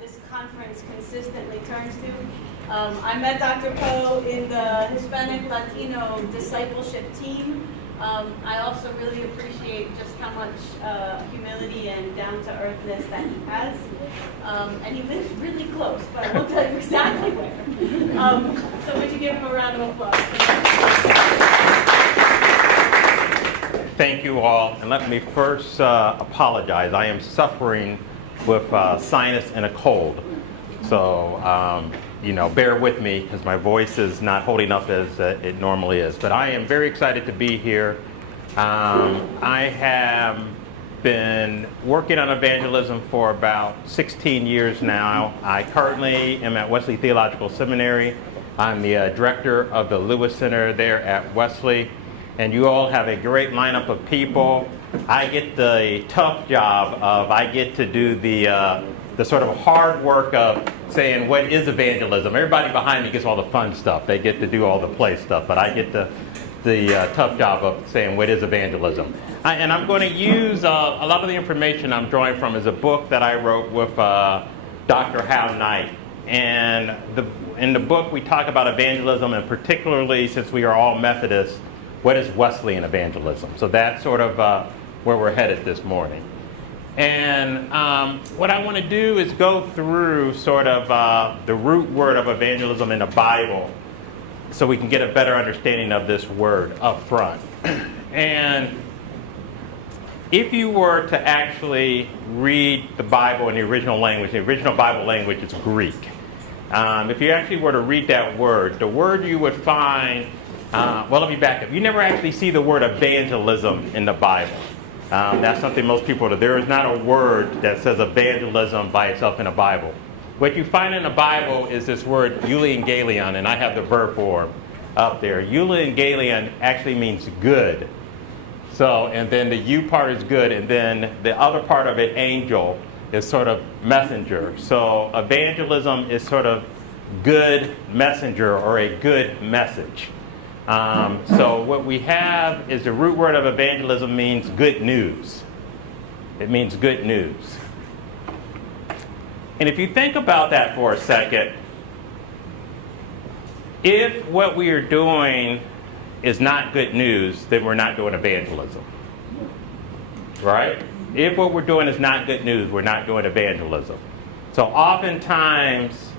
this conference consistently turns to. I met Dr. Powe in the Hispanic Latino discipleship team. I also really appreciate just how much humility and down-to-earthness that he has. And he lives really close, but I won't tell you exactly where. So would you give him a round of applause? Thank you all. And let me first apologize. I am suffering with sinus and a cold. So, bear with me because my voice is not holding up as it normally is. But I am very excited to be here. I have been working on evangelism for about 16 years now. I currently am at Wesley Theological Seminary. I'm the director of the Lewis Center there at Wesley. And you all have a great lineup of people. I get the tough job of, I get to do the sort of hard work of saying, what is evangelism? Everybody behind me gets all the fun stuff. They get to do all the play stuff, but I get the tough job of saying, what is evangelism? And I'm going to use a lot of the information I'm drawing from is a book that I wrote with Dr. Hal Knight. And in the book, we talk about evangelism, and particularly since we are all Methodists, what is Wesleyan evangelism? So that's sort of where we're headed this morning. And what I want to do is go through sort of the root word of evangelism in the Bible so we can get a better understanding of this word up front. And if you were to actually read the Bible in the original Bible language is Greek. If you actually were to read that word, the word you would find, let me back up. You never actually see the word evangelism in the Bible. That's something most people do. There is not a word that says evangelism by itself in the Bible. What you find in the Bible is this word euangelion, and I have the verb form up there. Euangelion actually means good. So, and then the U part is good, and then the other part of it, angel, is sort of messenger. So evangelism is sort of good messenger or a good message. So what we have is the root word of evangelism means good news. It means good news. And if you think about that for a second, if what we are doing is not good news, then we're not doing evangelism. Right? If what we're doing is not good news, we're not doing evangelism. So oftentimes,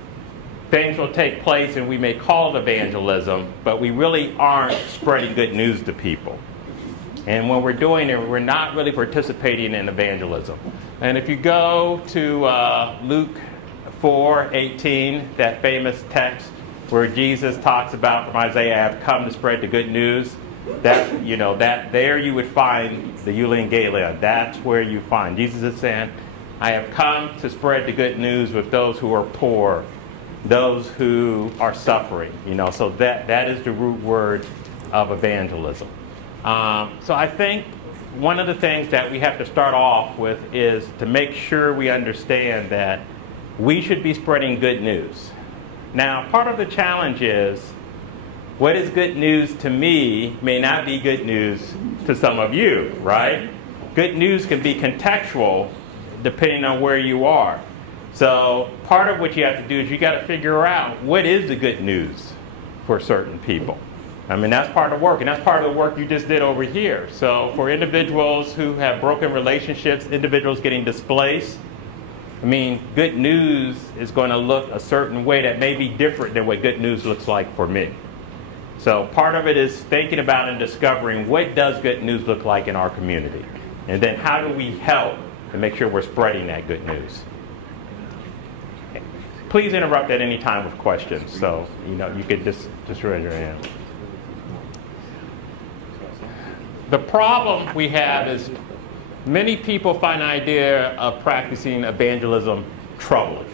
things will take place and we may call it evangelism, but we really aren't spreading good news to people. And when we're doing it, we're not really participating in evangelism. And if you go to Luke 4:18, that famous text where Jesus talks about from Isaiah, I have come to spread the good news, that there you would find the euangelion. That's where you find. Jesus is saying, I have come to spread the good news with those who are poor, those who are suffering, so that is the root word of evangelism. So I think one of the things that we have to start off with is to make sure we understand that we should be spreading good news. Now, part of the challenge is what is good news to me may not be good news to some of you, right? Good news can be contextual depending on where you are. So part of what you have to do is you got to figure out what is the good news for certain people. I mean, that's part of the work, and that's part of the work you just did over here. So for individuals who have broken relationships, individuals getting displaced, good news is going to look a certain way that may be different than what good news looks like for me. So part of it is thinking about and discovering what does good news look like in our community. And then how do we help to make sure we're spreading that good news. Please interrupt at any time with questions. So, you could just raise your hand. The problem we have is many people find the idea of practicing evangelism troubling.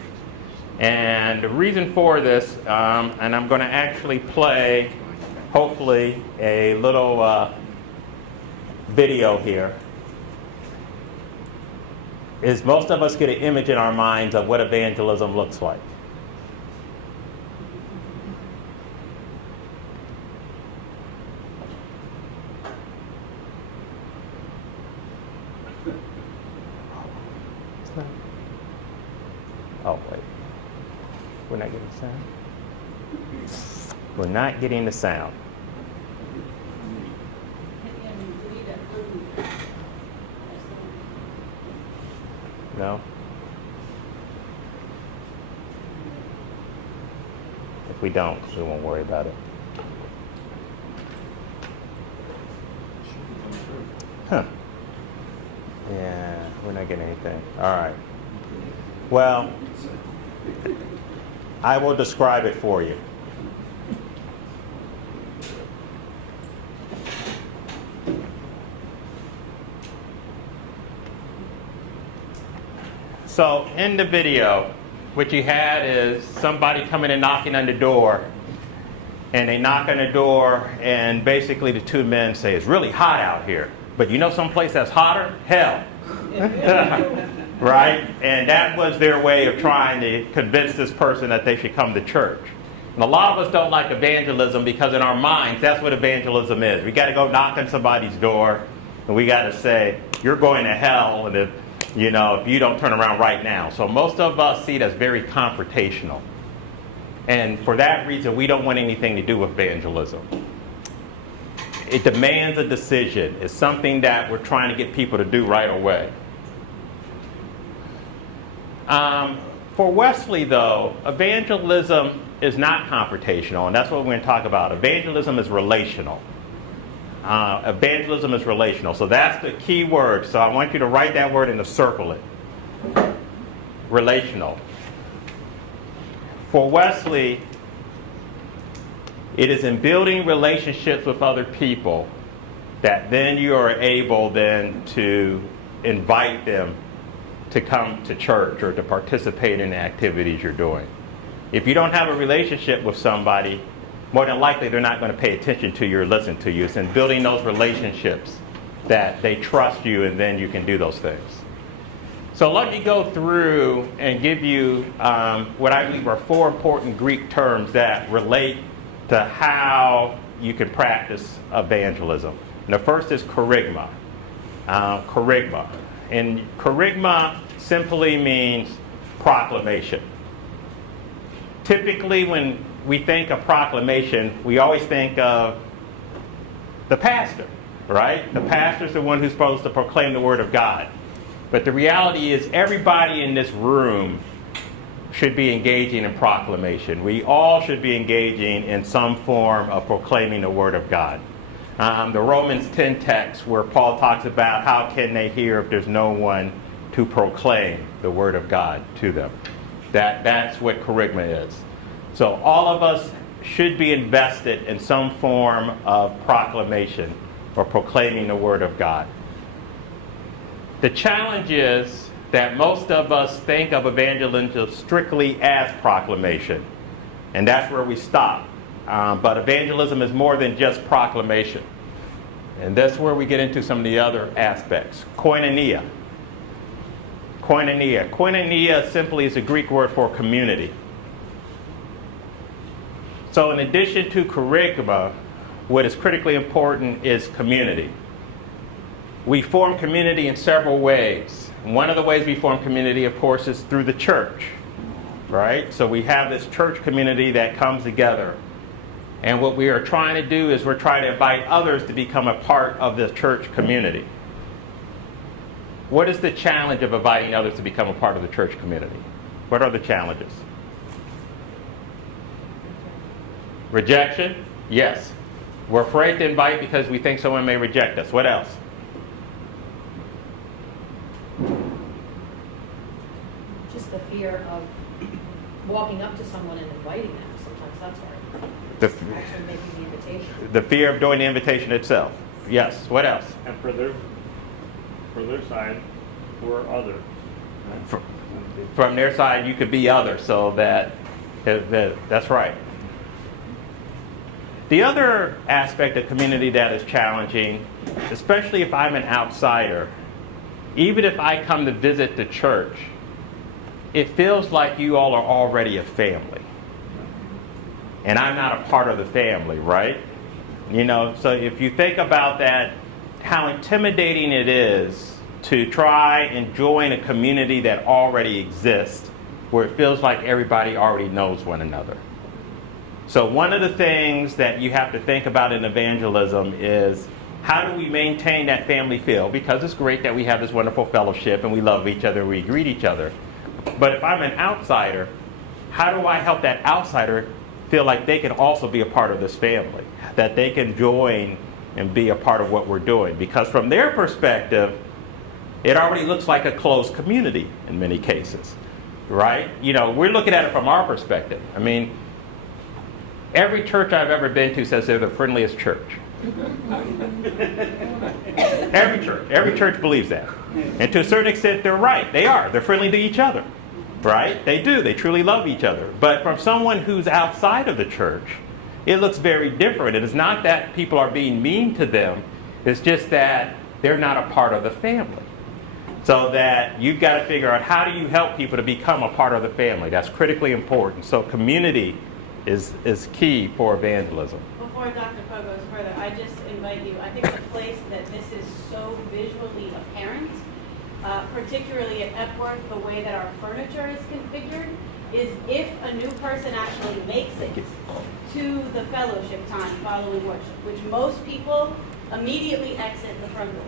And the reason for this, and I'm going to actually play, hopefully, a little video here, is most of us get an image in our minds of what evangelism looks like. Oh, wait. We're not getting the sound? We're not getting the sound. No? If we don't, we won't worry about it. Huh. Yeah, we're not getting anything. All right. Well, I will describe it for you. So in the video, what you had is somebody coming and knocking on the door, and they knock on the door, and basically the two men say, it's really hot out here, but you know someplace that's hotter? Hell. Right? And that was their way of trying to convince this person that they should come to church. And a lot of us don't like evangelism because in our minds, that's what evangelism is. We got to go knock on somebody's door, and we got to say, you're going to hell, and if you don't turn around right now. So most of us see it as very confrontational. And for that reason, we don't want anything to do with evangelism. It demands a decision. It's something that we're trying to get people to do right away. For Wesley, though, evangelism is not confrontational, and that's what we're going to talk about. Evangelism is relational. Evangelism is relational. So that's the key word. So I want you to write that word and to circle it. Relational. For Wesley, it is in building relationships with other people that then you are able then to invite them to come to church or to participate in the activities you're doing. If you don't have a relationship with somebody, more than likely they're not going to pay attention to you or listen to you. It's in building those relationships that they trust you, and then you can do those things. So let me go through and give you what I believe are 4 important Greek terms that relate to how you can practice evangelism. And the first is kerygma. Kerygma. And kerygma simply means proclamation. Typically, when we think of proclamation, we always think of the pastor, right? The pastor's the one who's supposed to proclaim the word of God. But the reality is everybody in this room should be engaging in proclamation. We all should be engaging in some form of proclaiming the word of God. The Romans 10 text where Paul talks about how can they hear if there's no one to proclaim the word of God to them. That's what kerygma is. So all of us should be invested in some form of proclamation or proclaiming the word of God. The challenge is that most of us think of evangelism strictly as proclamation, and that's where we stop. But evangelism is more than just proclamation. And that's where we get into some of the other aspects. Koinonia. Koinonia. Koinonia simply is a Greek word for community. So in addition to kerygma, what is critically important is community. We form community in several ways. One of the ways we form community, of course, is through the church, right? So we have this church community that comes together. And what we are trying to do is we're trying to invite others to become a part of the church community. What is the challenge of inviting others to become a part of the church community? What are the challenges? Rejection? Yes. We're afraid to invite because we think someone may reject us. What else? Just the fear of walking up to someone and inviting them. Sometimes that's hard. Actually making the invitation. The fear of doing the invitation itself. Yes. What else? And for their side, we're other. Right? From their side, you could be other, so that's right. The other aspect of community that is challenging, especially if I'm an outsider, even if I come to visit the church, it feels like you all are already a family. And I'm not a part of the family, right? So if you think about that, how intimidating it is to try and join a community that already exists where it feels like everybody already knows one another. So one of the things that you have to think about in evangelism is, how do we maintain that family feel? Because it's great that we have this wonderful fellowship and we love each other and we greet each other. But if I'm an outsider, how do I help that outsider feel like they can also be a part of this family? That they can join and be a part of what we're doing? Because from their perspective, it already looks like a closed community in many cases, right? You know, we're looking at it from our perspective. I mean, every church I've ever been to says they're the friendliest church. Every church believes that. And to a certain extent, they're right. They are. They're friendly to each other, right? They do. They truly love each other. But from someone who's outside of the church, it looks very different. It is not that people are being mean to them. It's just that they're not a part of the family. So that you've got to figure out, how do you help people to become a part of the family? That's critically important. So community is key for evangelism. Before Dr. Powe goes further, I just invite you, I think the place that this is so visually apparent, particularly at Epworth, the way that our furniture is configured, is if a new person actually makes it to the fellowship time following worship, which most people immediately exit the front door.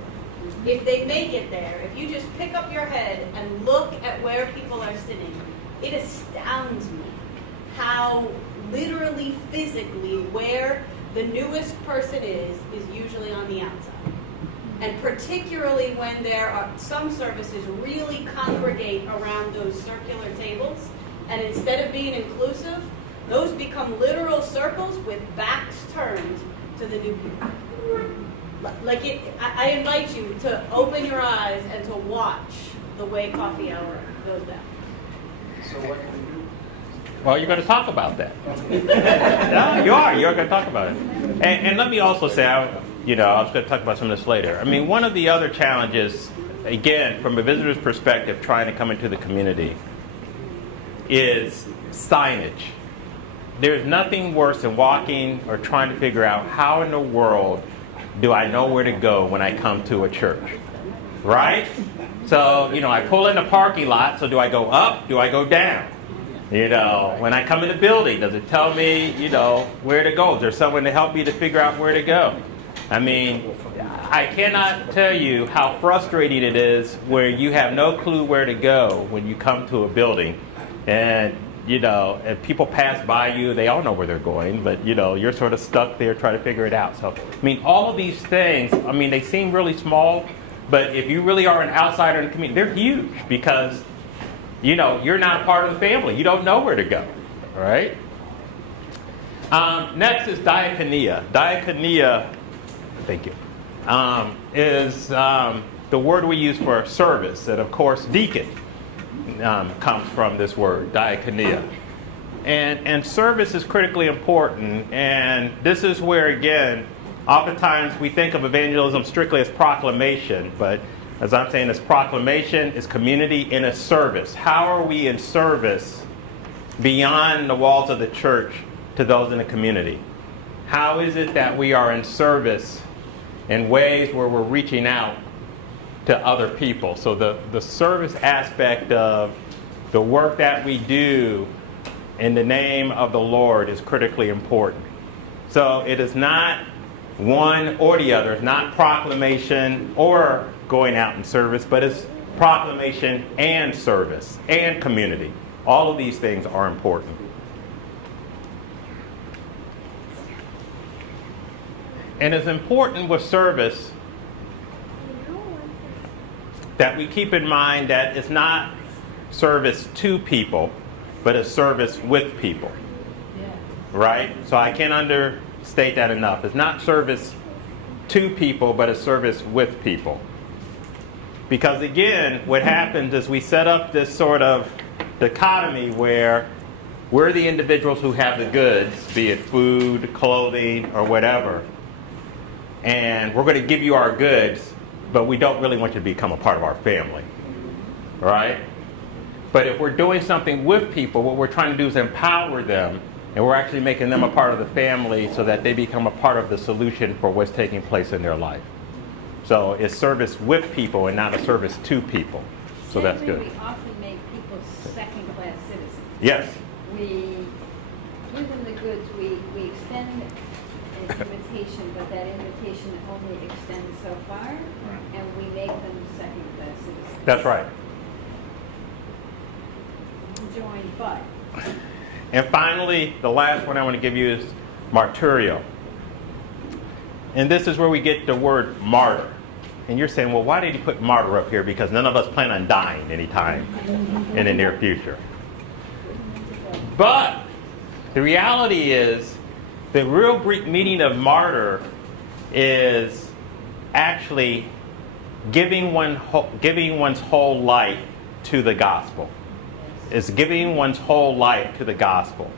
If they make it there, if you just pick up your head and look at where people are sitting, it astounds me how literally, physically, where the newest person is usually on the outside. And particularly when there are some services really congregate around those circular tables, and instead of being inclusive, those become literal circles with backs turned to the new people. Like I invite you to open your eyes and to watch the way coffee hour goes down. So what do we do? Well, you're going to talk about that. No, you are. You're going to talk about it. And let me also say, I was going to talk about some of this later. I mean, one of the other challenges, again, from a visitor's perspective, trying to come into the community, is signage. There's nothing worse than walking or trying to figure out, how in the world do I know where to go when I come to a church? Right? So, I pull in the parking lot, so do I go up? Do I go down? When I come in the building, does it tell me, where to go? Is there someone to help me to figure out where to go? I mean, I cannot tell you how frustrating it is where you have no clue where to go when you come to a building. And, and people pass by you, they all know where they're going, but, you're sort of stuck there trying to figure it out. So, I mean, all of these things, they seem really small, but if you really are an outsider in the community, they're huge because, you're not a part of the family. You don't know where to go, all right? Next is diakonia. Diakonia, thank you, is the word we use for service. And, of course, deacon comes from this word, diakonia. And service is critically important. And this is where, again, oftentimes we think of evangelism strictly as proclamation. But as I'm saying, it's proclamation, it's community, and it's service. How are we in service beyond the walls of the church to those in the community? How is it that we are in service in ways where we're reaching out to other people? So the service aspect of the work that we do in the name of the Lord is critically important. So it is not one or the other. It's not proclamation or going out in service, but it's proclamation and service and community. All of these things are important. And it's important with service that we keep in mind that it's not service to people, but it's service with people. Right? So I can't understate that enough. It's not service to people, but it's service with people. Because again, what happens is we set up this sort of dichotomy where we're the individuals who have the goods, be it food, clothing, or whatever. And we're going to give you our goods, but we don't really want you to become a part of our family. Right? But if we're doing something with people, what we're trying to do is empower them, and we're actually making them a part of the family so that they become a part of the solution for what's taking place in their life. So it's service with people and not a service to people. So that's good. We often make people second-class citizens. Yes. We give them the goods, we extend an invitation, but that invitation only extends so far, and we make them second-class citizens. That's right. Join, but. And finally, the last one I want to give you is martyrio. And this is where we get the word martyr. And you're saying, well, why did he put martyr up here? Because none of us plan on dying anytime in the near future. But the reality is, the real Greek meaning of martyr is actually giving one's whole life to the gospel. It's giving one's whole life to the gospel.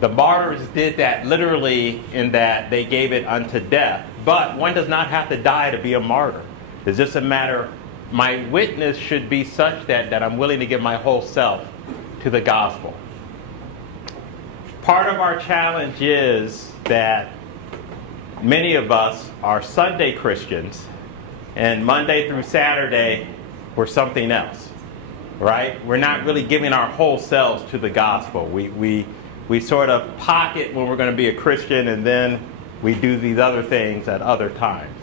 The martyrs did that literally in that they gave it unto death. But one does not have to die to be a martyr. It's just a matter, my witness should be such that I'm willing to give my whole self to the gospel. Part of our challenge is that many of us are Sunday Christians, and Monday through Saturday, we're something else, right? We're not really giving our whole selves to the gospel. We sort of pocket when we're going to be a Christian, and then we do these other things at other times.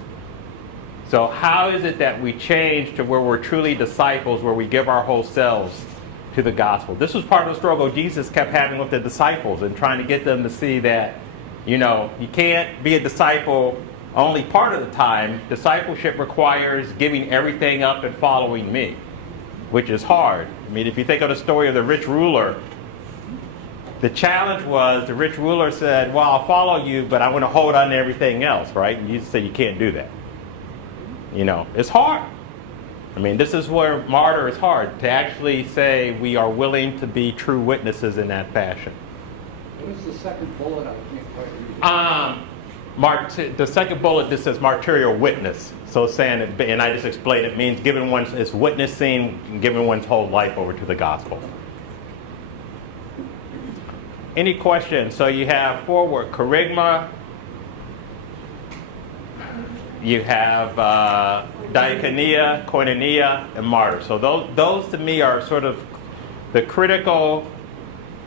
So how is it that we change to where we're truly disciples, where we give our whole selves to the gospel? This was part of the struggle Jesus kept having with the disciples and trying to get them to see that, you can't be a disciple only part of the time. Discipleship requires giving everything up and following me, which is hard. I mean, if you think of the story of the rich ruler, the challenge was the rich ruler said, well, I'll follow you, but I want to hold on to everything else, right? And Jesus said, you can't do that. It's hard. I mean, this is where martyr is hard, to actually say we are willing to be true witnesses in that fashion. What is the second bullet? I can't quite read it. The second bullet, this says martyrial witness. So saying, and I just explained, it means it's witnessing and giving one's whole life over to the gospel. Any questions? So you have forward kerygma, you have diakonia, koinonia, and martyr. So those to me are sort of the critical,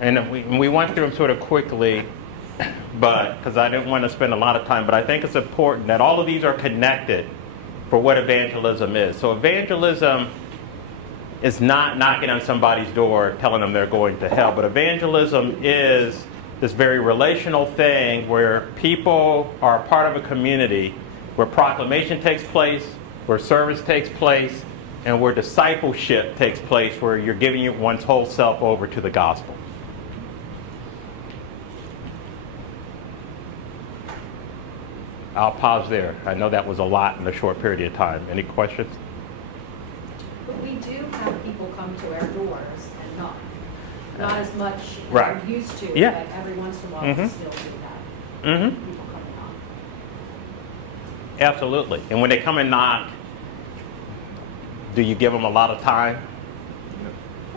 and we went through them sort of quickly, but because I didn't want to spend a lot of time, but I think it's important that all of these are connected for what evangelism is. So evangelism is not knocking on somebody's door telling them they're going to hell, but evangelism is this very relational thing where people are a part of a community, where proclamation takes place, where service takes place, and where discipleship takes place, where you're giving one's whole self over to the gospel. I'll pause there. I know that was a lot in a short period of time. Any questions? But we do have people come to our doors and knock. Not as much as Right. we're used to, Yeah. but every once in a while Mhm. we still do have Mm-hmm. people come and knock. Absolutely. And when they come and knock, do you give them a lot of time?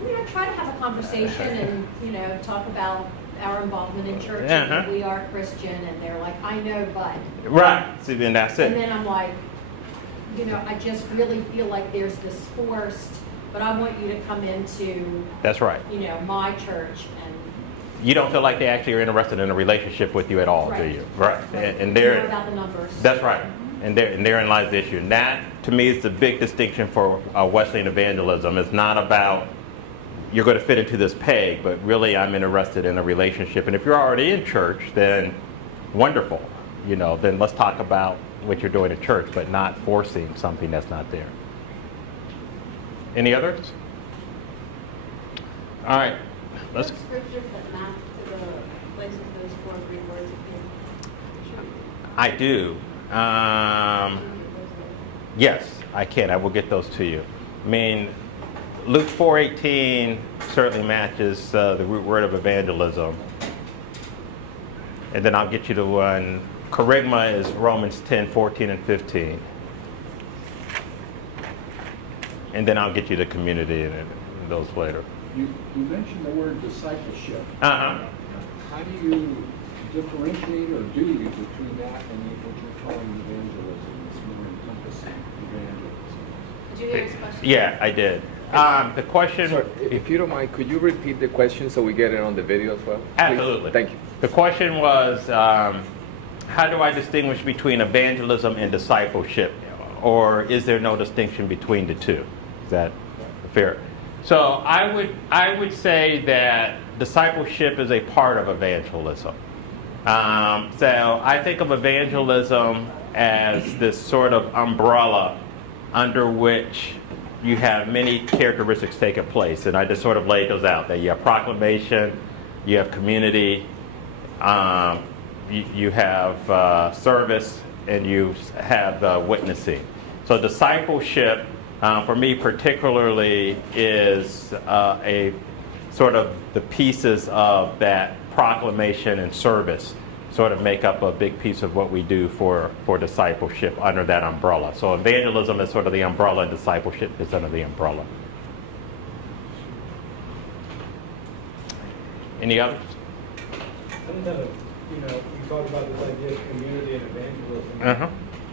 I try to have a conversation and, talk about our involvement in church. Uh-huh. And we are Christian, and they're like, I know, but. Right. See, then that's And it. then I'm like, I just really feel like there's this forced, but I want you to come into, That's right. my church and. You don't feel like they actually are interested in a relationship with you at all, do Right. you? Right. And More they're, about the numbers. that's right. And therein lies the issue. And that, to me, is the big distinction for Wesleyan evangelism. It's not about you're going to fit into this peg, but really I'm interested in a relationship. And if you're already in church, then wonderful. Then let's talk about what you're doing in church, but not forcing something that's not there. Any others? All right. Let's. What scriptures that map to the places those 4 Greek words appear? I do. Yes, I can. I will get those to you. I mean, Luke 4:18 certainly matches the root word of evangelism. And then I'll get you to one. Kerygma is Romans 10:14 and 15. And then I'll get you the community and those later. You mentioned the word discipleship. Uh-huh. How do you differentiate, or do you, between that and what you're calling evangelism? It's more encompassing evangelism. Did you hear his question? Yeah, I did. The question. Sorry, if you don't mind, could you repeat the question so we get it on the video as well? Please? Absolutely. Thank you. The question was, how do I distinguish between evangelism and discipleship? Or is there no distinction between the two? Is that fair? So I would say that discipleship is a part of evangelism. So I think of evangelism as this sort of umbrella under which you have many characteristics taking place. And I just sort of laid those out, that you have proclamation, you have community, you have service, and you have witnessing. So discipleship, for me particularly, is a sort of the pieces of that proclamation and service sort of make up a big piece of what we do for discipleship under that umbrella. So evangelism is sort of the umbrella, and discipleship is under the umbrella. Any others? Sometimes, you talk about this idea of community and evangelism. Uh-huh.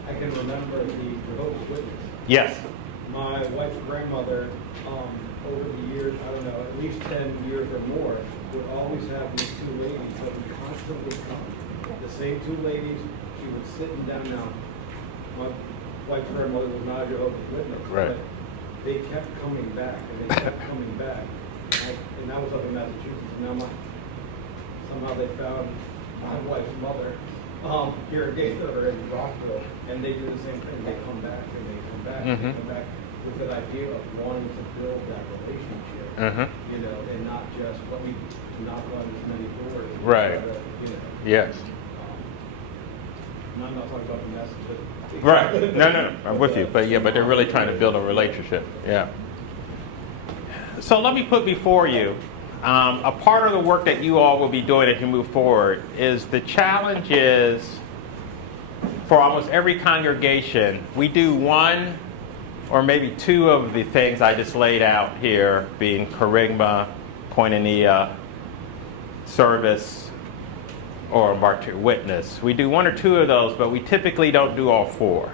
I can remember the Jehovah's Witness. Yes. My wife's grandmother, over the years, I don't know, at least 10 years or more, would always have these two ladies that would constantly come. The same two ladies, she would sit them down. Now, my wife's grandmother was not a Jehovah's Witness, Right. but they kept coming back, and they kept coming back. And that was up in Massachusetts. Now, somehow they found my wife's mother here in Gaither or in Rockville, and they do the same thing. They come back and they come back and they come back with that idea of wanting to build that relationship, and not just let me knock on as many doors. Right. Yes. And I'm not talking about the message, but Right. No. I'm with you. But they're really trying to build a relationship. Yeah. So let me put before you, a part of the work that you all will be doing as you move forward is the challenge is, for almost every congregation, we do one or maybe two of the things I just laid out here, being charisma, koinonia, service, or martyr witness. We do one or two of those, but we typically don't do all four.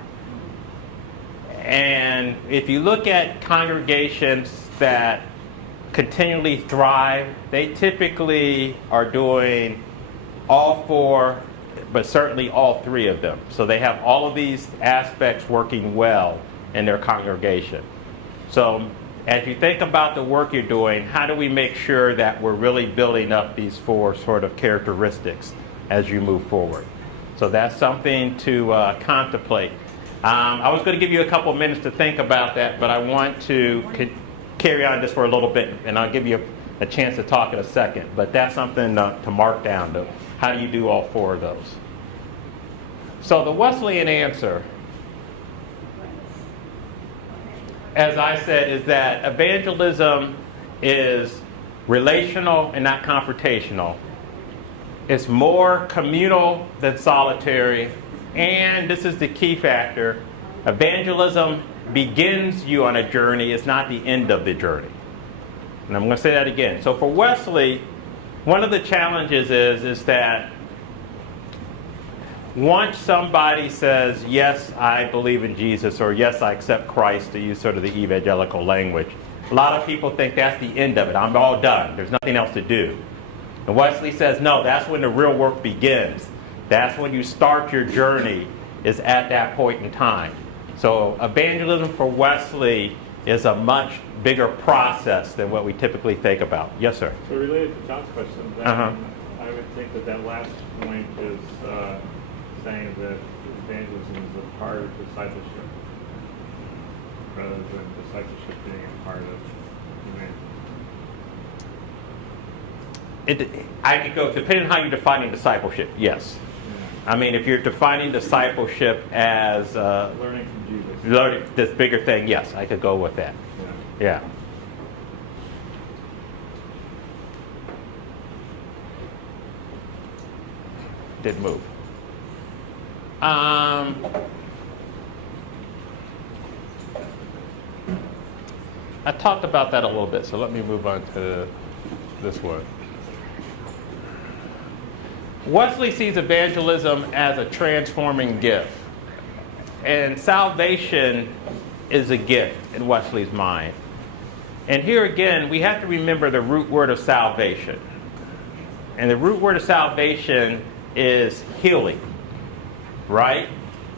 And if you look at congregations that continually thrive, they typically are doing all four, but certainly all three of them. So they have all of these aspects working well in their congregation. So as you think about the work you're doing, how do we make sure that we're really building up these four sort of characteristics as you move forward? So that's something to contemplate. I was going to give you a couple minutes to think about that, but I want to carry on just for a little bit, and I'll give you a chance to talk in a second. But that's something to mark down. How do you do all four of those? So the Wesleyan answer, as I said, is that evangelism is relational and not confrontational. It's more communal than solitary. And this is the key factor. Evangelism begins you on a journey. It's not the end of the journey. And I'm going to say that again. So for Wesley, one of the challenges is that once somebody says, yes, I believe in Jesus, or yes, I accept Christ, to use sort of the evangelical language, a lot of people think that's the end of it. I'm all done. There's nothing else to do. And Wesley says, no, that's when the real work begins. That's when you start your journey, is at that point in time. So evangelism for Wesley is a much bigger process than what we typically think about. Yes, sir? So related to John's question, then, I would think that last point is saying that evangelism is a part of discipleship, rather than discipleship being a part of evangelism. I could go, depending on how you're defining discipleship, yes. I mean, if you're defining discipleship as Learning from Jesus. learning this bigger thing, yes, I could go with that. Yeah. Did move. I talked about that a little bit, so let me move on to this one. Wesley sees evangelism as a transforming gift. And salvation is a gift in Wesley's mind. And here again, we have to remember the root word of salvation. And the root word of salvation is healing, right?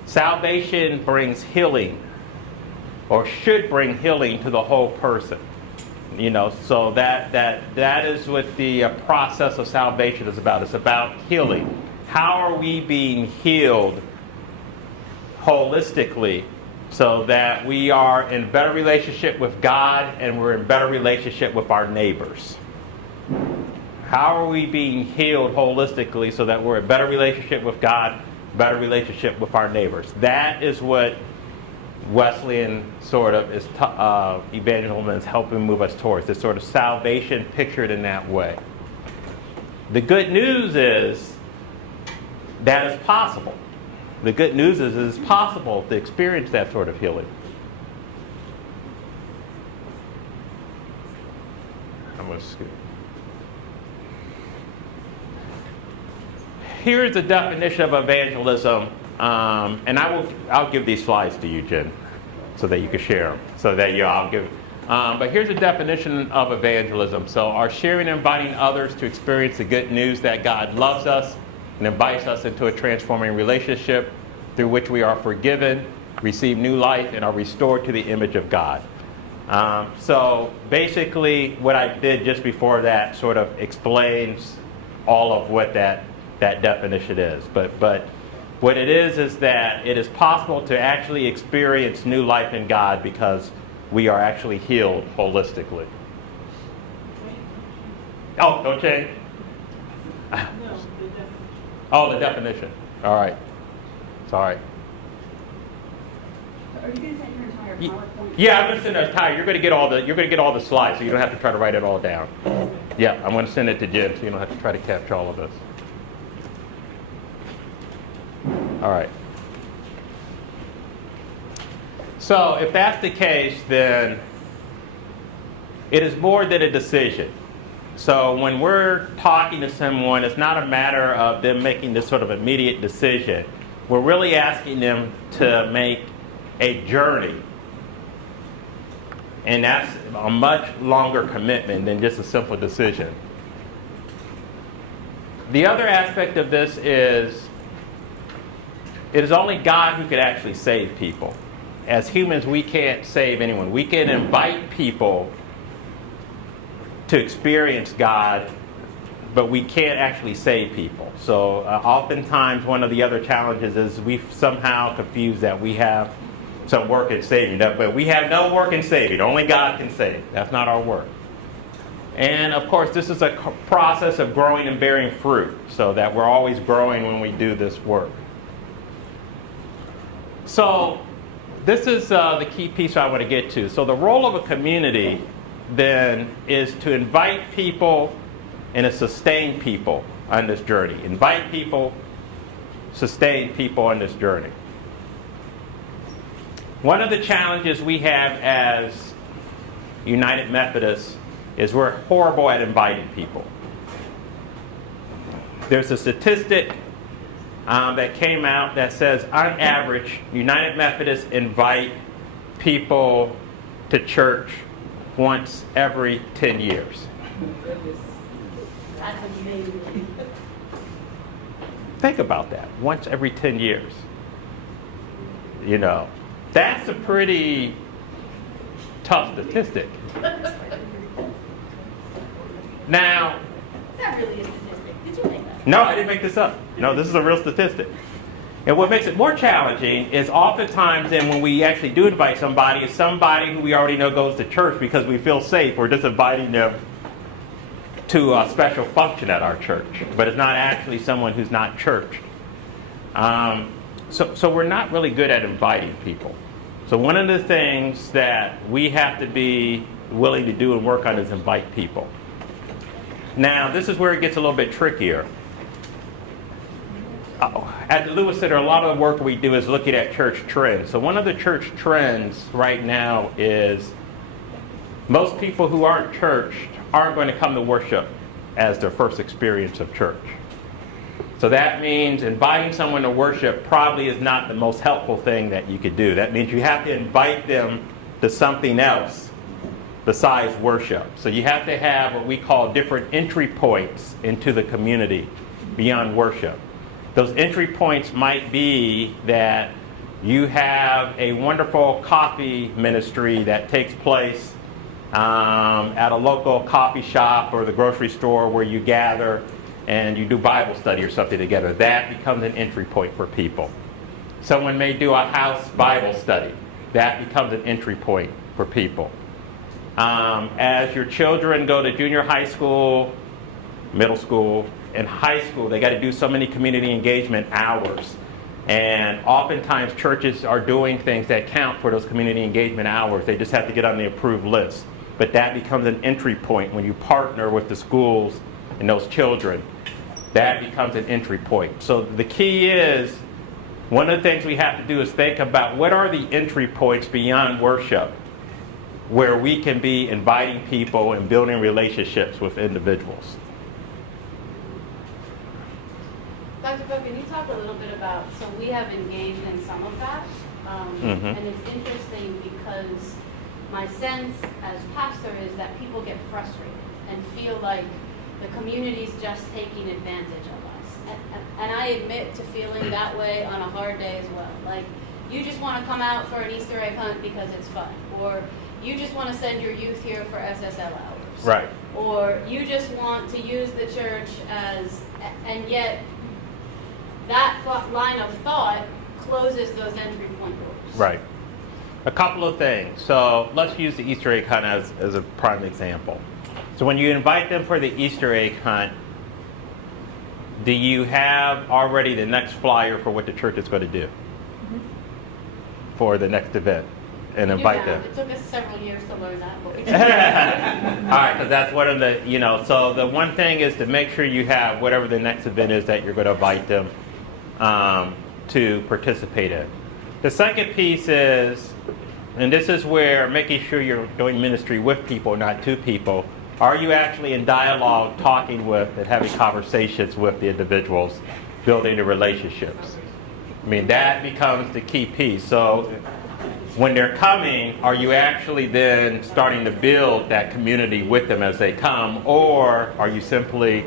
Salvation brings healing, or should bring healing to the whole person. You know, so that is what the process of salvation is about. It's about healing. How are we being healed holistically so that we are in better relationship with God and we're in better relationship with our neighbors? How are we being healed holistically so that we're in better relationship with God, better relationship with our neighbors? That is what Wesleyan sort of is evangelism is helping move us towards, this sort of salvation pictured in that way. The good news is that it's possible. The good news is it's possible to experience that sort of healing. I'm going to skip. Here's the definition of evangelism, and I'll give these slides to you, Jen, so that you can share them. So that I'll give. But here's a definition of evangelism. So, our sharing and inviting others to experience the good news that God loves us and invites us into a transforming relationship through which we are forgiven, receive new life, and are restored to the image of God. So basically, what I did just before that sort of explains all of what that definition is. But what it is that it is possible to actually experience new life in God because we are actually healed holistically. Oh, don't change? No, the definition. Oh, the definition. All right. Sorry. Are you going to send your entire PowerPoint? Yeah, I'm going to send it to Ty. You're going to get all the slides, so you don't have to try to write it all down. Yeah, I'm going to send it to Jen, so you don't have to try to capture all of this. All right. So if that's the case, then it is more than a decision. So when we're talking to someone, it's not a matter of them making this sort of immediate decision. We're really asking them to make a journey. And that's a much longer commitment than just a simple decision. The other aspect of this is it is only God who could actually save people. As humans, we can't save anyone. We can invite people to experience God, but we can't actually save people. So oftentimes one of the other challenges is we somehow confuse that we have some work in saving, but we have no work in saving. Only God can save. That's not our work. And of course, this is a process of growing and bearing fruit, so that we're always growing when we do this work. So this is the key piece I want to get to. So the role of a community then is to invite people and to sustain people on this journey. Invite people, sustain people on this journey. One of the challenges we have as United Methodists is we're horrible at inviting people. There's a statistic that came out that says, on average, United Methodists invite people to church once every 10 years. That's amazing. Think about that. Once every 10 years. You know, that's a pretty tough statistic. Now, Is that really a statistic? Did you make that? no, I didn't make this up. No, this is a real statistic. And what makes it more challenging is oftentimes then when we actually do invite somebody, it's somebody who we already know goes to church because we feel safe. We're just inviting them to a special function at our church. But it's not actually someone who's not church. So we're not really good at inviting people. So one of the things that we have to be willing to do and work on is invite people. Now, this is where it gets a little bit trickier. At the Lewis Center, a lot of the work we do is looking at church trends. So one of the church trends right now is most people who aren't churched aren't going to come to worship as their first experience of church. So that means inviting someone to worship probably is not the most helpful thing that you could do. That means you have to invite them to something else besides worship. So you have to have what we call different entry points into the community beyond worship. Those entry points might be that you have a wonderful coffee ministry that takes place at a local coffee shop or the grocery store where you gather and you do Bible study or something together. That becomes an entry point for people. Someone may do a house Bible study. That becomes an entry point for people. As your children go to junior high school, middle school, and high school, they got to do so many community engagement hours. And oftentimes churches are doing things that count for those community engagement hours. They just have to get on the approved list. But that becomes an entry point when you partner with the schools and those children. That becomes an entry point. So the key is, one of the things we have to do is think about what are the entry points beyond worship where we can be inviting people and building relationships with individuals. Dr. Powe, can you talk a little bit about, so we have engaged in some of that, and it's interesting because my sense as pastor is that people get frustrated and feel like the community's just taking advantage of us. And I admit to feeling that way on a hard day as well. Like, you just want to come out for an Easter egg hunt because it's fun, or you just want to send your youth here for SSL hours. Right. Or you just want to use the church as, and yet that line of thought closes those entry point doors. Right. A couple of things. So let's use the Easter egg hunt as a prime example. So when you invite them for the Easter egg hunt, do you have already the next flyer for what the church is going to do for the next event and invite them? It took us several years to learn that. But we All right, because that's one of the, so the one thing is to make sure you have whatever the next event is that you're going to invite them to participate in. The second piece is, and this is where making sure you're doing ministry with people, not to people, are you actually in dialogue, talking with and having conversations with the individuals, building the relationships? I mean, that becomes the key piece. So when they're coming, are you actually then starting to build that community with them as they come, or are you simply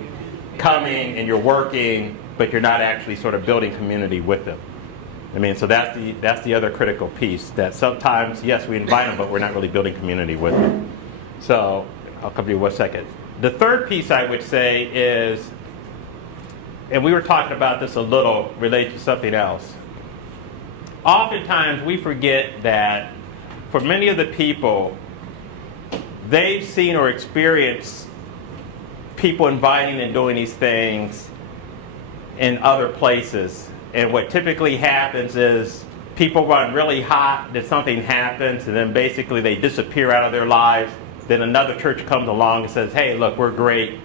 coming and you're working, but you're not actually sort of building community with them? I mean, so that's the other critical piece, that sometimes, yes, we invite them, but we're not really building community with them. So I'll come to you one second. The third piece I would say is, and we were talking about this a little related to something else. Oftentimes we forget that for many of the people, they've seen or experienced people inviting and doing these things in other places. And what typically happens is people run really hot, then something happens, and then basically they disappear out of their lives. Then another church comes along and says, hey, look, we're great.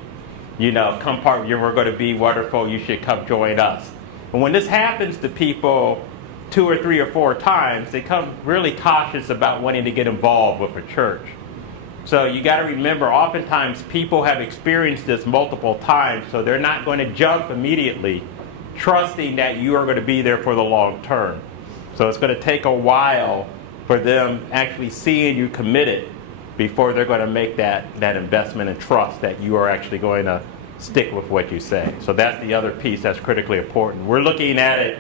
Come part, we're going to be wonderful. You should come join us. And when this happens to people 2 or 3 or 4 times, they come really cautious about wanting to get involved with a church. So you got to remember, oftentimes people have experienced this multiple times, so they're not going to jump immediately, trusting that you are going to be there for the long term. So it's going to take a while for them actually seeing you committed before they're going to make that investment and trust that you are actually going to stick with what you say. So that's the other piece that's critically important. We're looking at it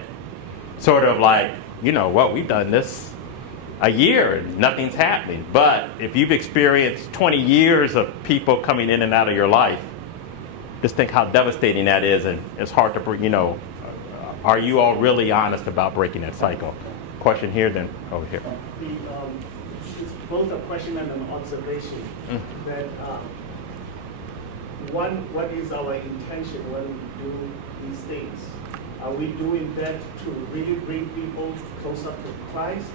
sort of like, we've done this a year and nothing's happening. But if you've experienced 20 years of people coming in and out of your life, just think how devastating that is, and it's hard to bring, are you all really honest about breaking that cycle? Question here, then over here. It's both a question and an observation. That one, what is our intention when we do these things? Are we doing that to really bring people closer to Christ,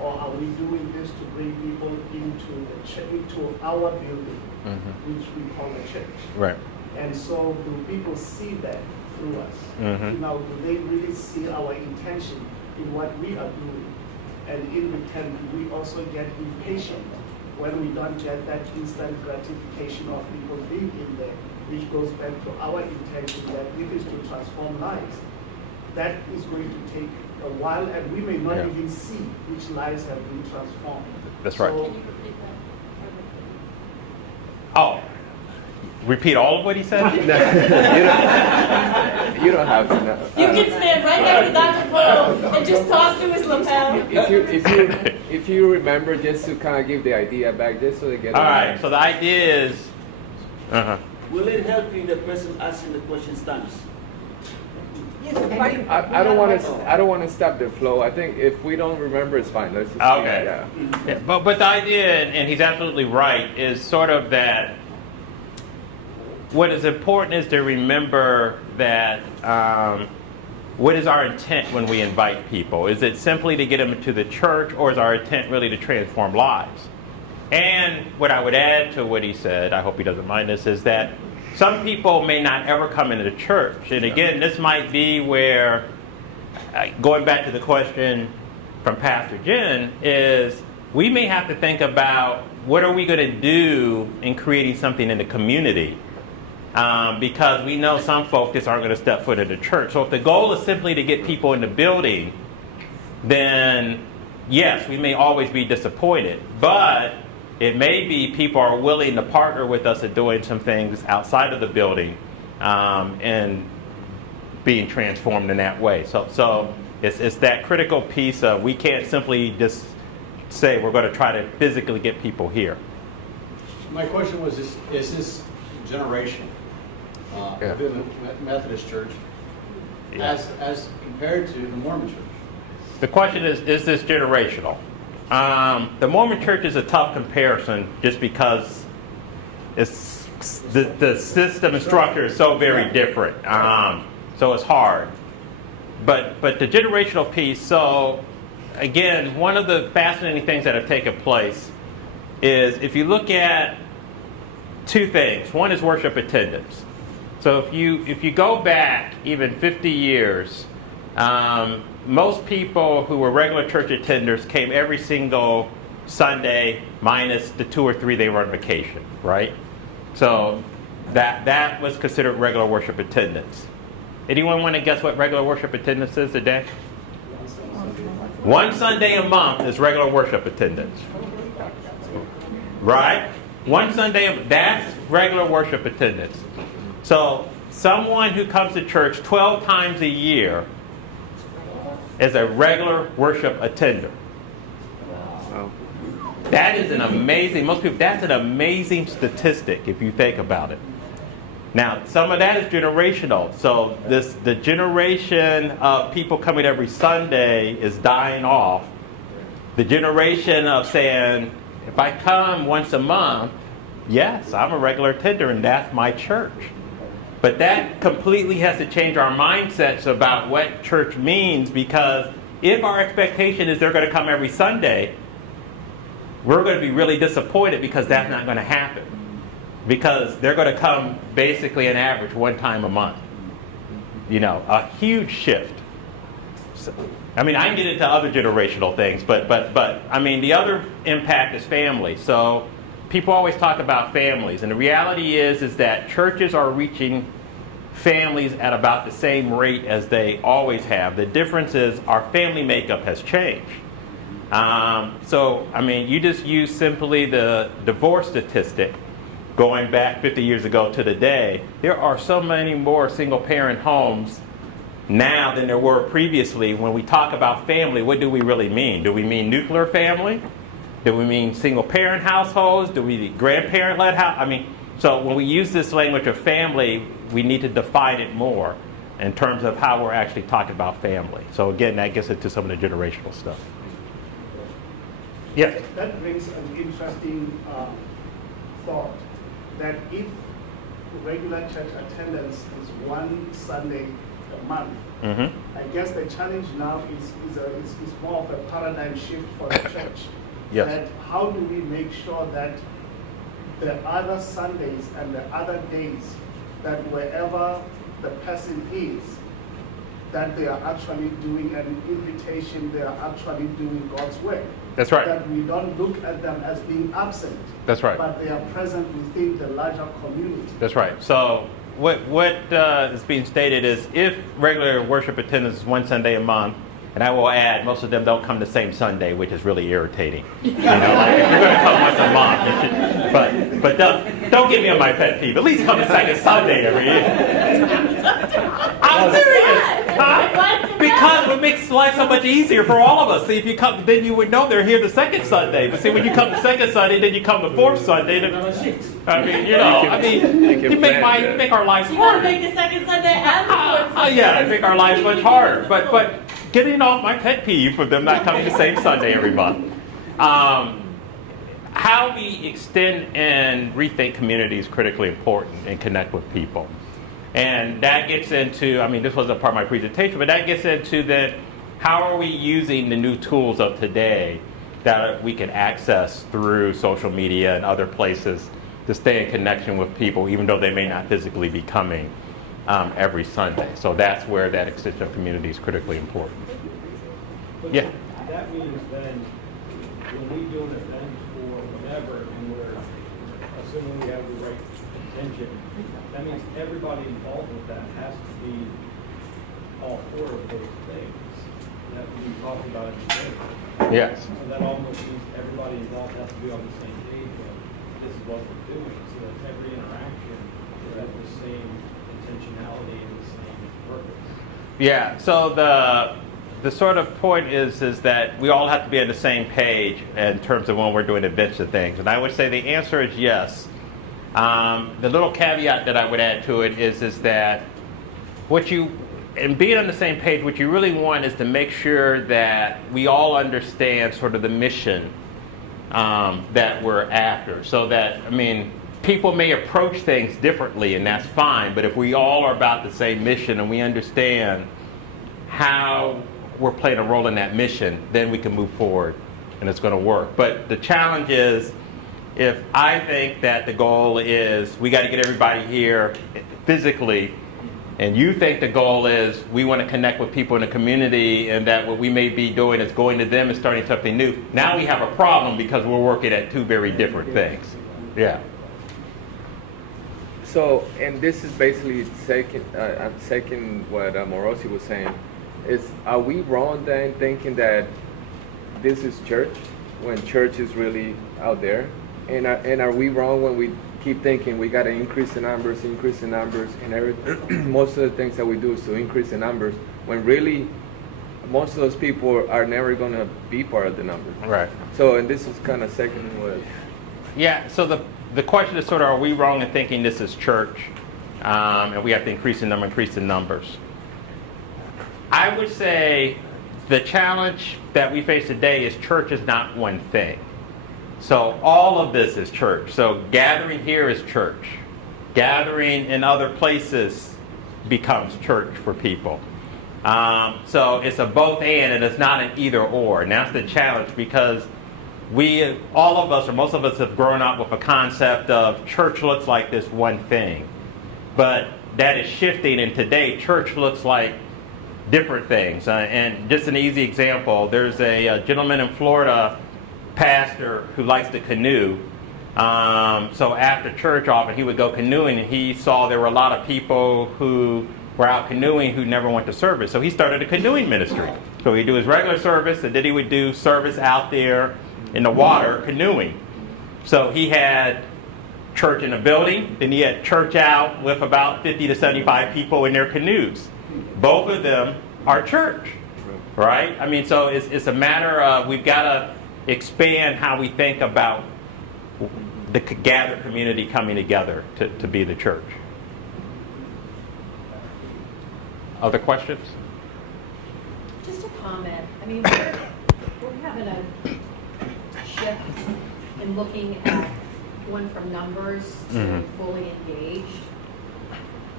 or are we doing this to bring people into our building, which we call the church? Right. And so do people see that through us? Do they really see our intention in what we are doing? And in return, we also get impatient when we don't get that instant gratification of people being in there, which goes back to our intention that if it's to transform lives, that is going to take a while, and we may not even see which lives have been transformed. That's right. Can you repeat that? Oh, repeat all of what he said? No, you don't have to know. You can stand right next to Dr. Powe and just toss to his lapel. If you remember, just to kind of give the idea back, just so they get. All right. So the idea is. Will it help if the person asking the question stands? I don't want to stop the flow. I think if we don't remember, it's fine. Let's just Okay. Yeah. But the idea, and he's absolutely right, is sort of that. What is important is to remember that what is our intent when we invite people? Is it simply to get them to the church, or is our intent really to transform lives? And what I would add to what he said, I hope he doesn't mind this, is that some people may not ever come into the church. And again, this might be where, going back to the question from Pastor Jen, is we may have to think about what are we going to do in creating something in the community. Because we know some folks just aren't going to step foot in the church. So if the goal is simply to get people in the building, then yes, we may always be disappointed. But it may be people are willing to partner with us in doing some things outside of the building and being transformed in that way. So it's that critical piece of we can't simply just say we're going to try to physically get people here. My question was, is this generational within the Methodist Church as compared to the Mormon Church? The question is this generational? The Mormon Church is a tough comparison just because it's the system and structure is so very different. So it's hard. But the generational piece, so again, one of the fascinating things that have taken place is if you look at two things. One is worship attendance. So if you go back even 50 years, most people who were regular church attenders came every single Sunday minus the 2 or 3 they were on vacation, right? So that was considered regular worship attendance. Anyone want to guess what regular worship attendance is today? One Sunday a month is regular worship attendance. Right? One Sunday, that's regular worship attendance. So someone who comes to church 12 times a year is a regular worship attender. That is an amazing, most people, that's an amazing statistic if you think about it. Now, some of that is generational. So the generation of people coming every Sunday is dying off. The generation of saying, if I come once a month, yes, I'm a regular attender and that's my church. But that completely has to change our mindsets about what church means, because if our expectation is they're going to come every Sunday, we're going to be really disappointed because that's not going to happen. Because they're going to come basically an average one time a month. You know, a huge shift. So, I mean, I can get into other generational things, but I mean, the other impact is family. So people always talk about families, and the reality is that churches are reaching families at about the same rate as they always have. The difference is our family makeup has changed. So, I mean, you just use simply the divorce statistic going back 50 years ago to today. There are so many more single-parent homes now than there were previously. When we talk about family, what do we really mean? Do we mean nuclear family? Do we mean single-parent households? Do we mean grandparent-led house? I mean, so when we use this language of family, we need to define it more in terms of how we're actually talking about family. So again, that gets into some of the generational stuff. Yes? That brings an interesting thought, that if regular church attendance is one Sunday a month, I guess the challenge now is more of a paradigm shift for the church. Yes. That how do we make sure that the other Sundays and the other days, that wherever the person is, that they are actually doing an invitation, they are actually doing God's work. That's right. That we don't look at them as being absent. That's right. But they are present within the larger community. That's right. So what is being stated is if regular worship attendance is one Sunday a month, and I will add, most of them don't come the same Sunday, which is really irritating. You know, like if you're going to come once a month, But don't get me on my pet peeve. At least come the second Sunday every year. I'm serious. Huh? Because it makes life so much easier for all of us. See, if you come, then you would know they're here the second Sunday. But see, when you come the second Sunday, then you come the fourth Sunday. Then, I mean, you make our lives You want to harder. make the second Sunday and the fourth Sunday. Yeah, I make our lives much harder. But getting off my pet peeve for them not coming the same Sunday every month. How we extend and rethink community is critically important and connect with people. And that gets into, I mean, this wasn't part of my presentation, but that gets into that how are we using the new tools of today that we can access through social media and other places to stay in connection with people, even though they may not physically be coming every Sunday. So that's where that extension of community is critically important. But Yeah. that means then, when we do an event or whatever, and we're assuming we have the right intention, that means everybody involved with that has to be all four of those things that we talked about in the beginning. Yes. So that almost means everybody involved has to be on the same page of this is what we're doing, so that every interaction is at the same intentionality and the same purpose. Yeah, so the sort of point is that we all have to be on the same page in terms of when we're doing events and things. And I would say the answer is yes. The little caveat that I would add to it is that being on the same page, what you really want is to make sure that we all understand sort of the mission that we're after. So that, I mean, people may approach things differently, and that's fine, but if we all are about the same mission and we understand how we're playing a role in that mission, then we can move forward and it's going to work. But the challenge is, if I think that the goal is we got to get everybody here physically, and you think the goal is we want to connect with people in the community, and that what we may be doing is going to them and starting something new, now we have a problem because we're working at two very different things. Yeah. So, and this is basically second what Morosi was saying, is are we wrong then thinking that this is church when church is really out there? And are we wrong when we keep thinking we got to increase the numbers, and everything? Most of the things that we do is to increase the numbers, when really most of those people are never going to be part of the number. Right. So, and this is kind of second what. Yeah, so the question is sort of, are we wrong in thinking this is church and we have to increase the numbers? I would say the challenge that we face today is church is not one thing. So all of this is church. So gathering here is church. Gathering in other places becomes church for people. So it's a both and it's not an either or. And that's the challenge, because all of us, or most of us, have grown up with a concept of church looks like this one thing. But that is shifting, and today church looks like different things. And just an easy example, there's a gentleman in Florida, pastor, who likes to canoe. So after church often he would go canoeing, and he saw there were a lot of people who were out canoeing who never went to service. So he started a canoeing ministry. So he'd do his regular service, and then he would do service out there in the water canoeing. So he had church in a building, then he had church out with about 50 to 75 people in their canoes. Both of them are church, right? I mean, so it's a matter of we've got to expand how we think about the gathered community coming together to be the church. Other questions? Just a comment. I mean, we're having a shift in looking at going from numbers to fully engaged.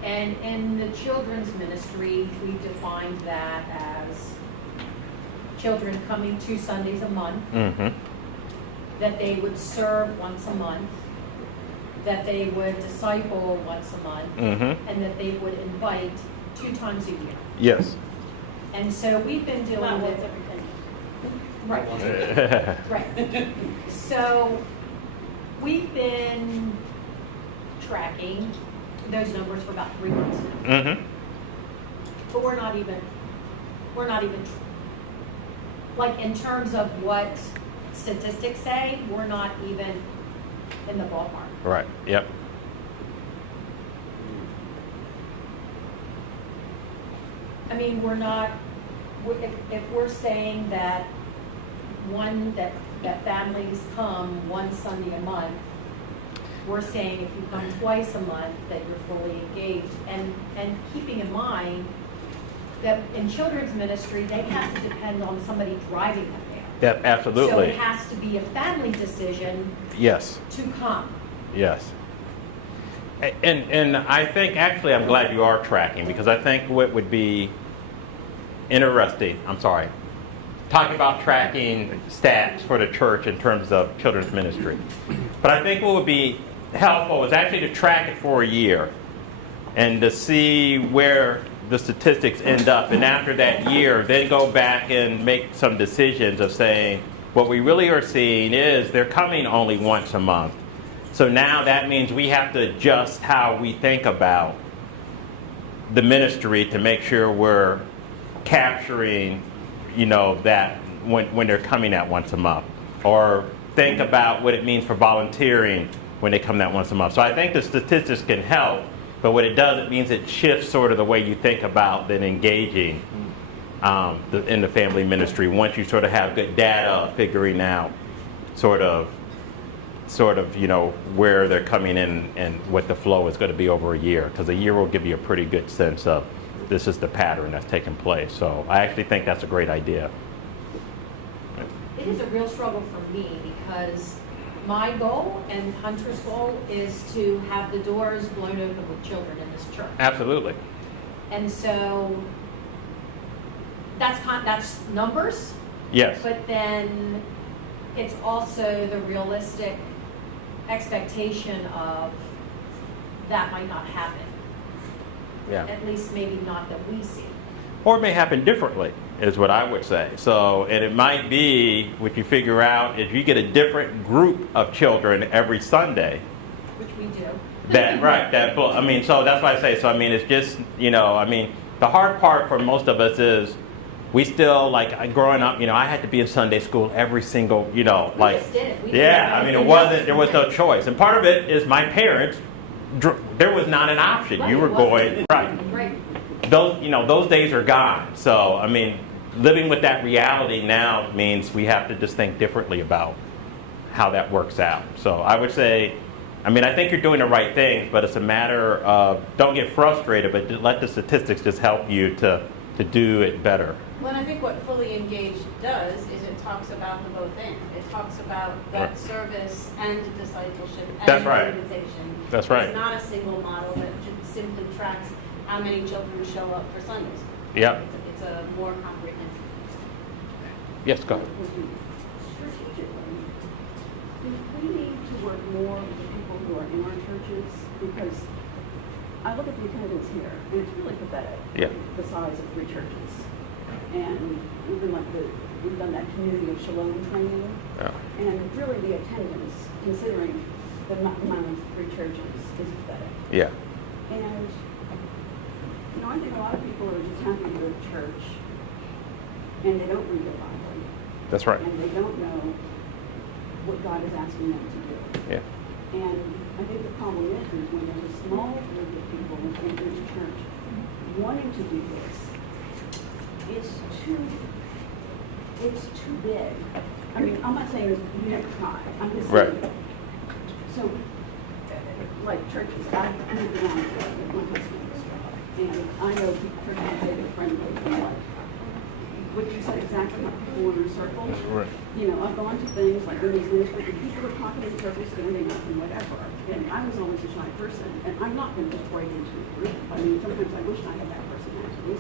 And in the children's ministry, we defined that as children coming 2 Sundays a month, that they would serve once a month, that they would disciple once a month, and that they would invite 2 times a year. Yes. And so we've been dealing with right. Right. So we've been tracking those numbers for about 3 months now. But we're not even like, in terms of what statistics say, we're not even in the ballpark. Right, yep. I mean, we're not, if we're saying that that families come one Sunday a month, we're saying if you come twice a month, that you're fully engaged. And keeping in mind that in children's ministry, they have to depend on somebody driving them there. Yeah, absolutely. So it has to be a family decision Yes, to come. yes. And I think, actually, I'm glad you are tracking, because I think what would be interesting, talking about tracking stats for the church in terms of children's ministry. But I think what would be helpful is actually to track it for a year and to see where the statistics end up. And after that year, then go back and make some decisions of saying, what we really are seeing is they're coming only once a month. So now that means we have to adjust how we think about the ministry to make sure we're capturing, that when they're coming at once a month. Or think about what it means for volunteering when they come that once a month. So I think the statistics can help, but what it does, it means it shifts sort of the way you think about then engaging in the family ministry once you sort of have good data figuring out sort of where they're coming in and what the flow is going to be over a year, because a year will give you a pretty good sense of this is the pattern that's taking place. So I actually think that's a great idea. It is a real struggle for me because my goal and Hunter's goal is to have the doors blown open with children in this church. Absolutely. And so that's numbers. Yes. But then it's also the realistic expectation of that might not happen. Yeah. At least maybe not that we see. Or it may happen differently, is what I would say. So, and it might be, what you figure out, if you get a different group of children every Sunday. Which we do. So that's why I say, it's just, the hard part for most of us is we still, growing up, I had to be in Sunday school every single, We just did it. We did there was no choice. And part of it is my parents, there was not an option. Right, You were going, Right. those days are gone. So, living with that reality now means we have to just think differently about how that works out. So I would say, I think you're doing the right things, but it's a matter of, don't get frustrated, but let the statistics just help you to do it better. Well, and I think what Fully Engaged does is it talks about the both ends. It talks about that Right. service and discipleship and That's right. invitation. That's right. It's not a single model that just simply tracks how many children show up for Sundays. Yep. It's a more comprehensive. Yes, go. Strategically, do we need to work more with the people who are in our churches? Because I look at the attendance here, and it's really pathetic. Yeah. The size of 3 churches. And even we've done that community of shalom training. Yeah. And really the attendance, considering the amount of 3 churches, is pathetic. Yeah. And, I think a lot of people are just happy to go to church, and they don't read the Bible. That's right. And they don't know what God is asking them to do. Yeah. And I think the problem is when there's a small group of people in this church wanting to do this, it's too big. I'm not saying you never try. I'm just saying. Right. So, like churches, I moved around with my husband, and I know churches say they're friendly, but what you said exactly, like the corner circles. Right. I've gone to things like women's ministry, and people are talking in circles, standing up and whatever. And I was always a shy person, and I'm not going to just break into a group. Sometimes I wish I had that personality.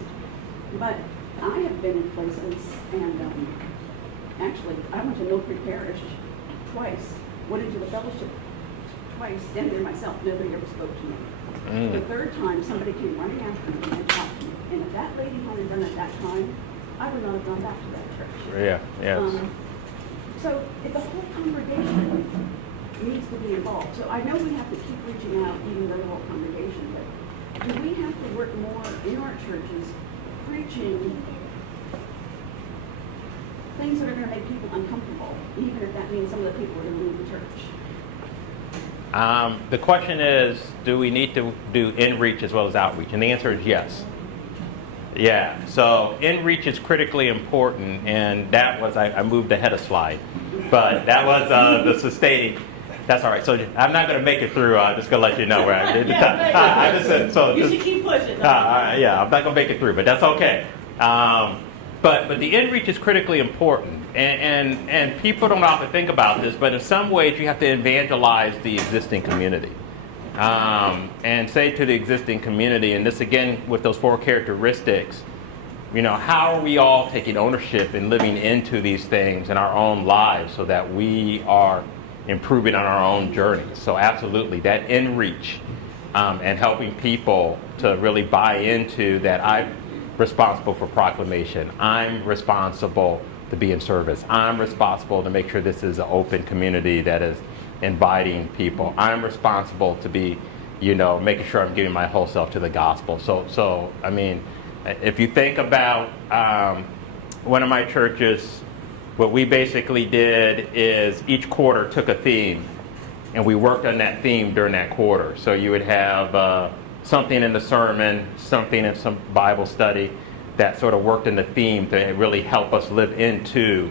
But I have been in places, and actually, I went to Mill Creek Parish twice, went into the fellowship twice, standing there myself, nobody ever spoke to me. The third time, somebody came running after me and talked to me. And if that lady hadn't done it that time, I would not have gone back to that church. Yeah, yes. So if the whole congregation needs to be involved. So I know we have to keep reaching out, even the whole congregation, but do we have to work more in our churches, preaching things that are going to make people uncomfortable, even if that means some of the people are going to leave the church? The question is, do we need to do in-reach as well as outreach? And the answer is yes. Yeah, so in-reach is critically important, and that was, I moved ahead a slide, but that was the sustaining. That's all right. So I'm not going to make it through. I'm just going to let you know where I did. I just said so. You should keep pushing. Yeah, I'm not going to make it through, but that's okay. But the in-reach is critically important, and people don't often think about this, but in some ways you have to evangelize the existing community. And say to the existing community, and this again with those 4 characteristics, how are we all taking ownership and living into these things in our own lives so that we are improving on our own journeys. So absolutely, that in-reach and helping people to really buy into that I'm responsible for proclamation. I'm responsible to be in service. I'm responsible to make sure this is an open community that is inviting people. I'm responsible to be, making sure I'm giving my whole self to the gospel. So I mean, if you think about one of my churches, what we basically did is each quarter took a theme, and we worked on that theme during that quarter. So you would have something in the sermon, something in some Bible study that sort of worked in the theme to really help us live into,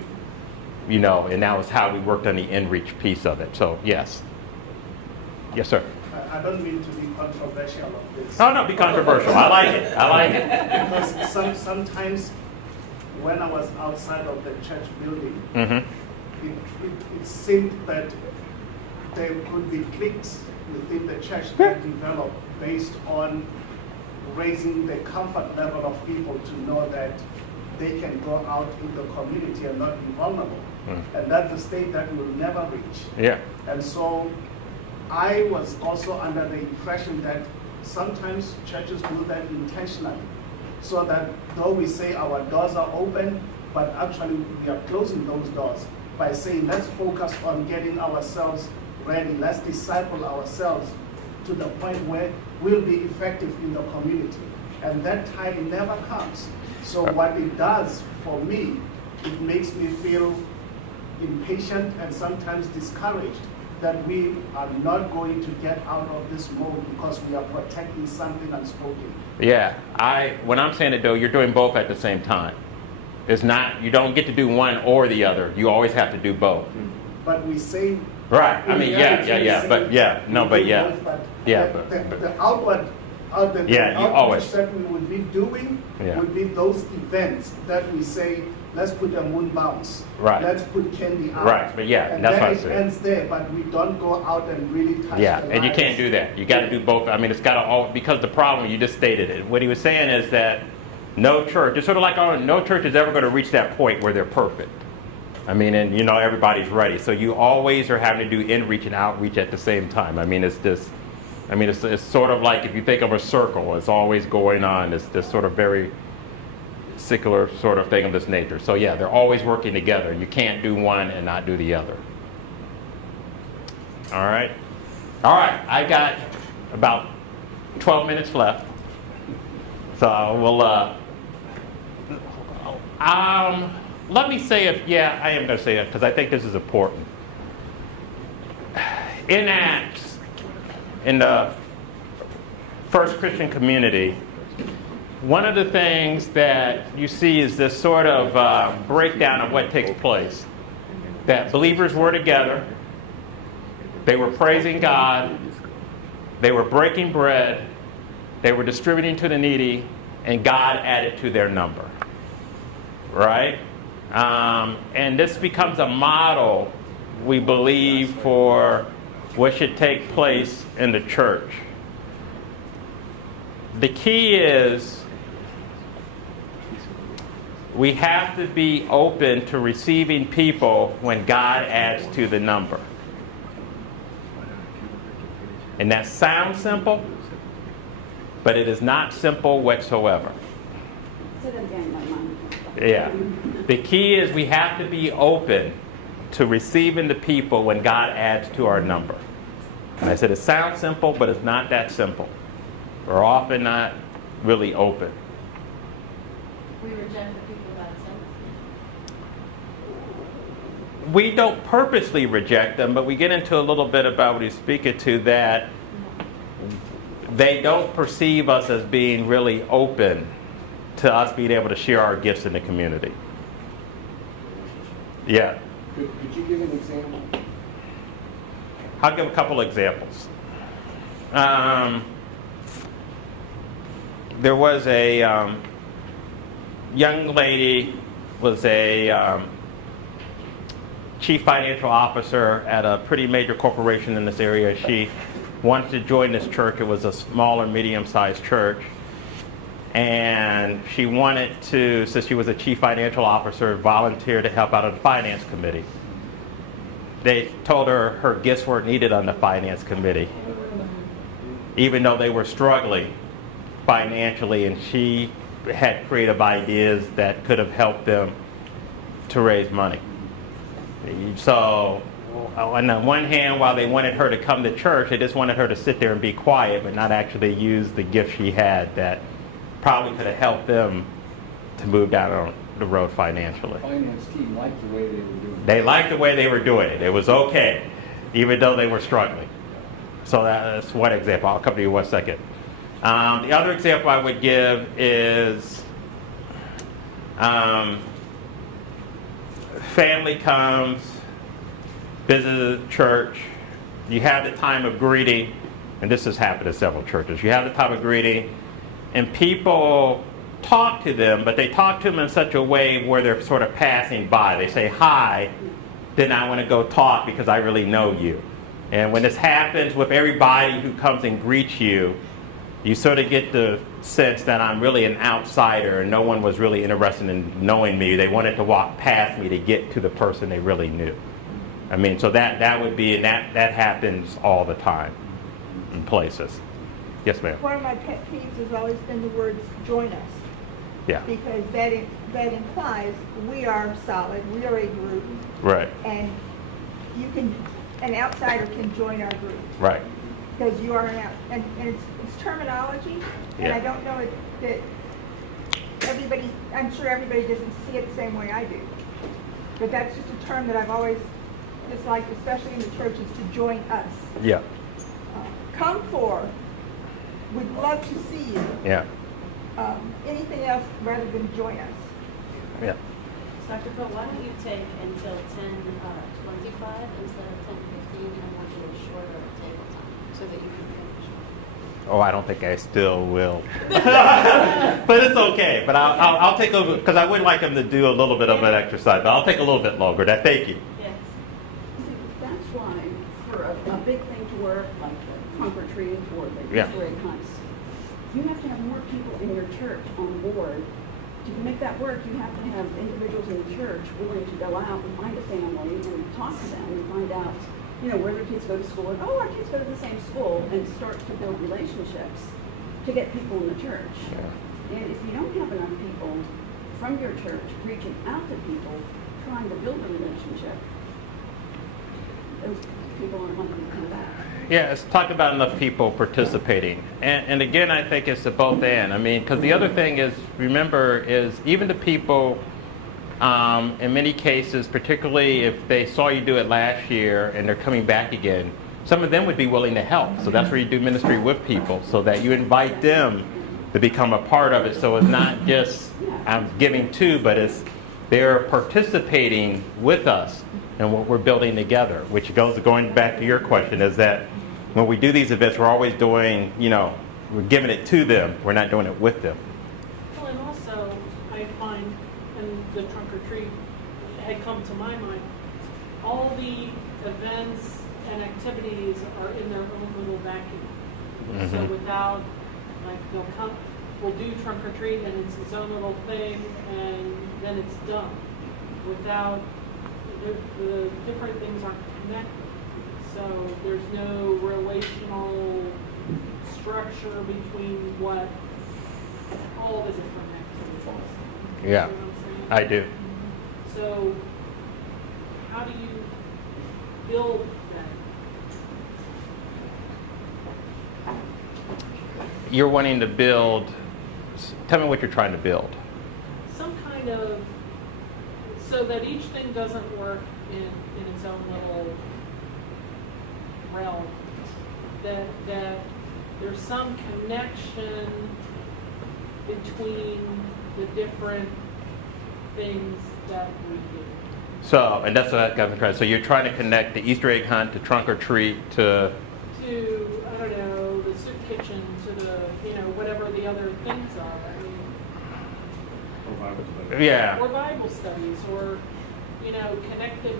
and that was how we worked on the in-reach piece of it. So yes. Yes, sir. I don't mean to be controversial of this. Oh, no, be controversial. I like it. Because sometimes when I was outside of the church building, it seemed that there could be cliques within the church that develop based on raising the comfort level of people to know that they can go out in the community and not be vulnerable. And that's a state that we will never reach. Yeah. And so I was also under the impression that sometimes churches do that intentionally, so that though we say our doors are open, but actually we are closing those doors by saying let's focus on getting ourselves ready, let's disciple ourselves to the point where we'll be effective in the community. And that time never comes. So what it does for me, it makes me feel impatient and sometimes discouraged that we are not going to get out of this mode because we are protecting something unspoken. Yeah, when I'm saying it though, you're doing both at the same time. It's not, you don't get to do one or the other. You always have to do both. But we say, right, I mean, the outward outreach that we would be doing would be those events that we say, let's put a moon bounce, let's put candy out. Right, but and that's what I it said. ends there, but we don't go out and really touch the and you lives. can't do that. You got to do both. I mean, it's got to all, because the problem, you just stated it. What he was saying is that no church, it's sort of like no church is ever going to reach that point where they're perfect. I mean, and everybody's ready. So you always are having to do in-reach and outreach at the same time. I mean, it's sort of like if you think of a circle, it's always going on. It's this sort of very secular sort of thing of this nature. So yeah, they're always working together. You can't do one and not do the other. All right. I got about 12 minutes left. So we'll, let me say I am going to say it because I think this is important. In Acts, in the first Christian community, one of the things that you see is this sort of breakdown of what takes place. That believers were together, they were praising God, they were breaking bread, they were distributing to the needy, and God added to their number. Right? And this becomes a model, we believe, for what should take place in the church. The key is we have to be open to receiving people when God adds to the number. And that sounds simple, but it is not simple whatsoever. Yeah. The key is we have to be open to receiving the people when God adds to our number. And I said it sounds simple, but it's not that simple. We're often not really open. We reject the people that we don't purposely reject them, but we get into a little bit about what he's speaking to, that they don't perceive us as being really open to us being able to share our gifts in the community. Yeah. Could you give an example? I'll give a couple examples. There was a young lady, was a chief financial officer at a pretty major corporation in this area. She wanted to join this church. It was a smaller, medium-sized church. And she wanted to, since she was a chief financial officer, volunteer to help out on the finance committee. They told her her gifts weren't needed on the finance committee, even though they were struggling financially, and she had creative ideas that could have helped them to raise money. So on the one hand, while they wanted her to come to church, they just wanted her to sit there and be quiet, but not actually use the gift she had that probably could have helped them to move down on the road financially. The finance team liked the way they were doing it. They liked the way they were doing it. It was okay, even though they were struggling. So that's one example. I'll come to you in 1 second. The other example I would give is family comes, visits the church. You have the time of greeting, and this has happened at several churches. You have the time of greeting, and people talk to them, but they talk to them in such a way where they're sort of passing by. They say hi, then I want to go talk because I really know you. And when this happens with everybody who comes and greets you, you sort of get the sense that I'm really an outsider and no one was really interested in knowing me. They wanted to walk past me to get to the person they really knew. I mean, so that would be, and that happens all the time in places. Yes, ma'am. One of my pet peeves has always been the words "join us." Yeah. Because that implies we are solid, we are a group, Right. and an outsider can join our group. Right. Because you are and it's terminology, and Yeah. I don't know that everybody, I'm sure everybody doesn't see it the same way I do. But that's just a term that I've always disliked, especially in the churches, to join us. Yeah. Come for, would love to see you. Yeah. Anything else rather than join us. Yeah. Dr. Powe, why don't you take until 10:25 instead of 10:15? I want you to shorter table time so that you can finish. Oh, I don't think I still will. But it's okay. But I'll take over, because I would like them to do a little bit of an exercise, but I'll take a little bit longer. Thank you. Yes. That's why for a big thing to work, like the trunk or treat or the Yeah. Easter egg hunts, you have to have more people in your church on board. To make that work, you have to have individuals in the church willing to go out and find a family and talk to them and find out, where their kids go to school, and our kids go to the same school, and start to build relationships to get people in the church. Yeah. And if you don't have enough people from your church reaching out to people, trying to build a relationship, those people aren't likely to come back. Yeah, it's talk about enough people participating. And again, I think it's a both and. I mean, because the other thing is, remember, is even the people, in many cases, particularly if they saw you do it last year and they're coming back again, some of them would be willing to help. So that's where you do ministry with people, so that you invite them to become a part of it. So it's not just I'm giving to, but it's they're participating with us in what we're building together, which going back to your question, is that when we do these events, we're always doing, we're giving it to them. We're not doing it with them. Well, and also, I find, and the trunk or treat had come to my mind, all the events and activities are in their own little vacuum. Mm-hmm. So without, they'll come, we'll do trunk or treat, and it's its own little thing, and then it's done. Without, the different things aren't connected. So there's no relational structure between what all the different activities. Yeah, You know what I'm saying? I do. So how do you build that? You're wanting to build, tell me what you're trying to build. Some kind of, so that each thing doesn't work in its own little realm. That there's some connection between the different things that we do. So, and that's what I'm trying to. So you're trying to connect the Easter egg hunt to trunk or treat to. To, I don't know, the soup kitchen, to the, whatever the other things are. I mean, Or Bible study. Yeah. or Bible studies, or, connected.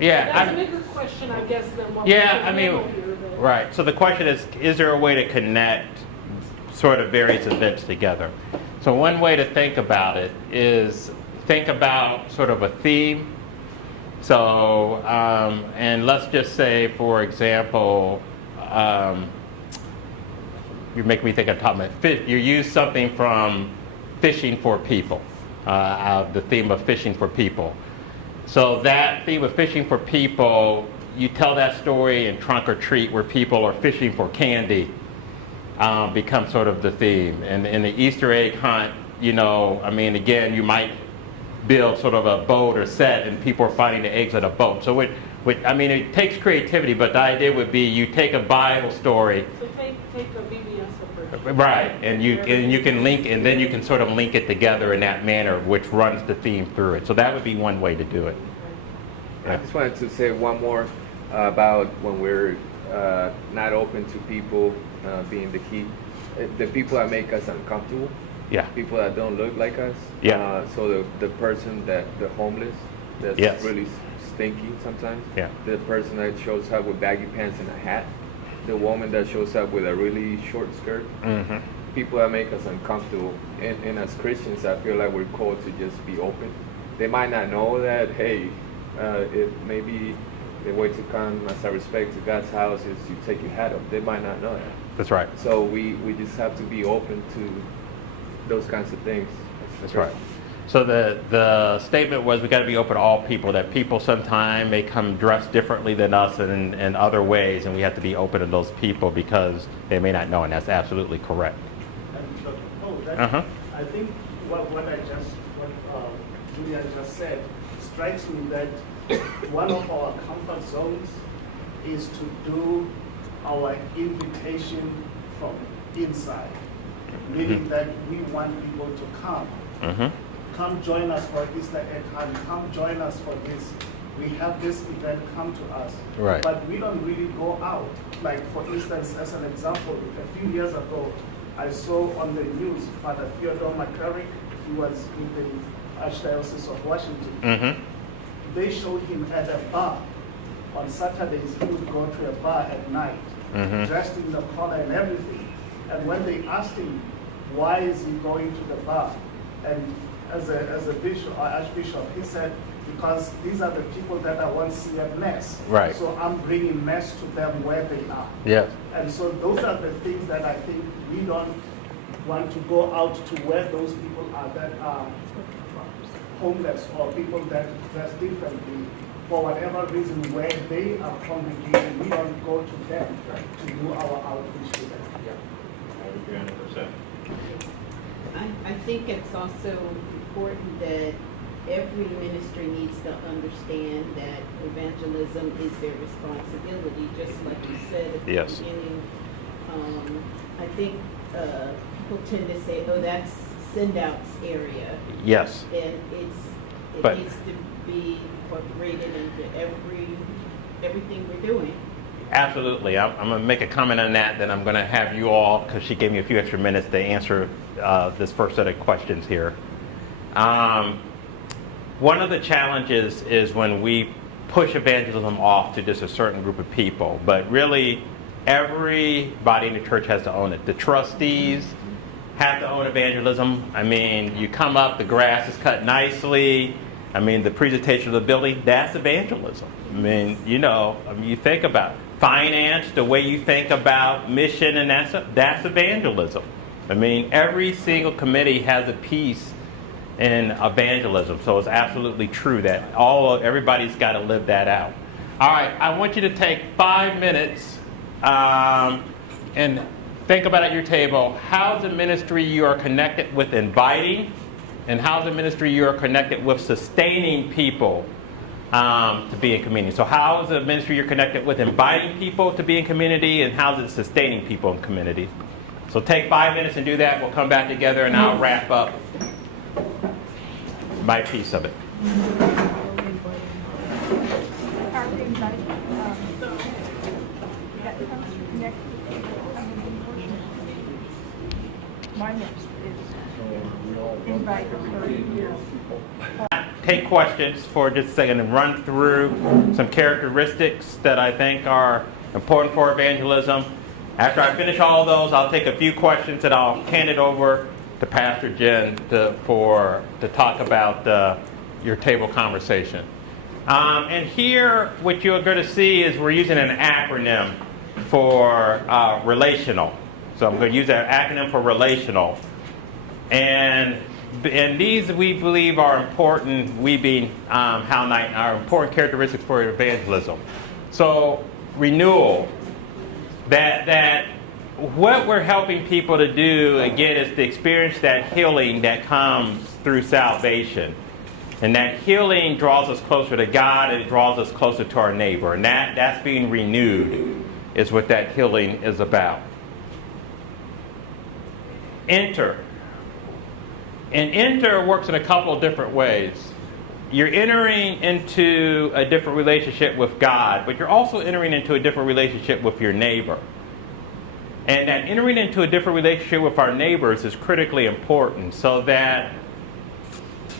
Yeah. That's a bigger question, I guess, than what Yeah, we I mean, here, but- right. So the question is there a way to connect sort of various events together? So one way to think about it is think about sort of a theme. So, and let's just say, for example, you make me think of top of my fish. You use something from fishing for people, the theme of fishing for people. So that theme of fishing for people, you tell that story in Trunk or Treat where people are fishing for candy, becomes sort of the theme. And in the Easter egg hunt, again, you might build sort of a boat or set and people are finding the eggs on a boat. So it takes creativity, but the idea would be you take a Bible story. So take a VBS approach. Right, and you can link, and then you can sort of link it together in that manner, which runs the theme through it. So that would be one way to do it. I just wanted to say one more about when we're not open to people being the key. The people that make us uncomfortable. Yeah. People that don't look like us. Yeah. So the person the homeless, that's Yes. really stinky sometimes. Yeah. The person that shows up with baggy pants and a hat. The woman that shows up with a really short skirt. Mm-hmm. People that make us uncomfortable. And as Christians, I feel like we're called to just be open. They might not know that, hey, it maybe the way to come as a respect to God's house is you take your hat off. They might not know that. That's right. So we just have to be open to those kinds of things. That's right. So the statement was we got to be open to all people, that people sometimes may come dressed differently than us in other ways, and we have to be open to those people because they may not know, and that's absolutely correct. And Dr. Powe, Uh-huh. I think what Julia just said strikes me that one of our comfort zones is to do our invitation from inside, meaning that we want people to come. Mm-hmm. Come join us for Easter egg hunt. Come join us for this. We have this event, come to us. Right. But we don't really go out. Like, for instance, as an example, a few years ago, I saw on the news Father Theodore McCarrick. He was in the Archdiocese of Washington. Mm-hmm. They showed him at a bar. On Saturdays, he would go to a bar at night, Mm-hmm. dressed in the collar and everything. And when they asked him, why is he going to the bar? And as a bishop or archbishop, he said, because these are the people that I want to see at Mass. Right. So I'm bringing Mass to them where they are. Yes. And so those are the things that I think we don't want to go out to where those people are that are homeless or people that dress differently. For whatever reason, where they are congregating, we don't go to them to do our outreach to them. I would agree 100%. I think it's also important that every ministry needs to understand that evangelism is their responsibility, just like you said at the Yes. beginning. I think people tend to say, oh, that's send-outs area. Yes. And But- it needs to be incorporated into everything we're doing. Absolutely. I'm going to make a comment on that, then I'm going to have you all, because she gave me a few extra minutes to answer this first set of questions here. One of the challenges is when we push evangelism off to just a certain group of people, but really everybody in the church has to own it. The trustees have to own evangelism. I mean, you come up, the grass is cut nicely. I mean, the presentation of the building, that's evangelism. I mean, you think about finance, the way you think about mission, and that's evangelism. I mean, every single committee has a piece in evangelism, so it's absolutely true that everybody's got to live that out. All right, I want you to take 5 minutes and think about at your table how's the ministry you are connected with inviting And how's the ministry you're connected with sustaining people to be in community? So how is the ministry you're connected with inviting people to be in community, and how's it sustaining people in community? So take 5 minutes and do that. We'll come back together and I'll wrap up my piece of it. Are we inviting, that comes to connect with people, my next is invite her. Take questions for just a second and run through some characteristics that I think are important for evangelism. After I finish all of those, I'll take a few questions and I'll hand it over to Pastor Jen to talk about your table conversation. And here, what you're going to see is we're using an acronym for relational. So I'm going to use that acronym for relational. And these, we believe, are important, we being Hal Knight, are important characteristics for evangelism. So renewal, that what we're helping people to do, again, is to experience that healing that comes through salvation. And that healing draws us closer to God, and it draws us closer to our neighbor. And that's being renewed is what that healing is about. Enter. And enter works in a couple of different ways. You're entering into a different relationship with God, but you're also entering into a different relationship with your neighbor. And that entering into a different relationship with our neighbors is critically important, so that,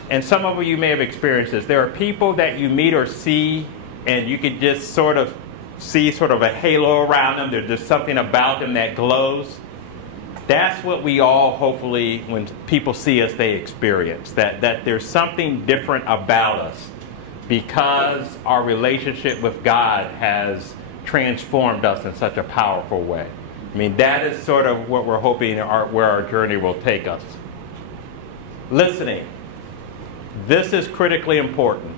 and some of you may have experienced this, there are people that you meet or see, and you can just sort of see sort of a halo around them. There's just something about them that glows. That's what we all, hopefully, when people see us, they experience. That there's something different about us because our relationship with God has transformed us in such a powerful way. I mean, that is sort of what we're hoping where our journey will take us. Listening. This is critically important.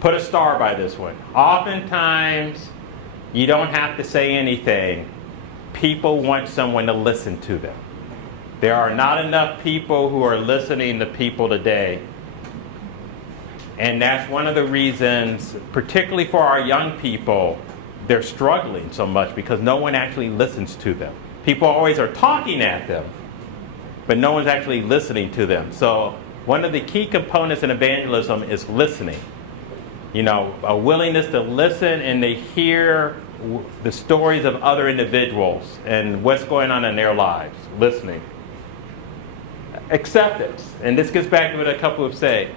Put a star by this one. Oftentimes, you don't have to say anything. People want someone to listen to them. There are not enough people who are listening to people today. And that's one of the reasons, particularly for our young people, they're struggling so much because no one actually listens to them. People always are talking at them, but no one's actually listening to them. So one of the key components in evangelism is listening. You know, a willingness to listen and to hear the stories of other individuals and what's going on in their lives. Listening. Acceptance. And this gets back to what a couple have said.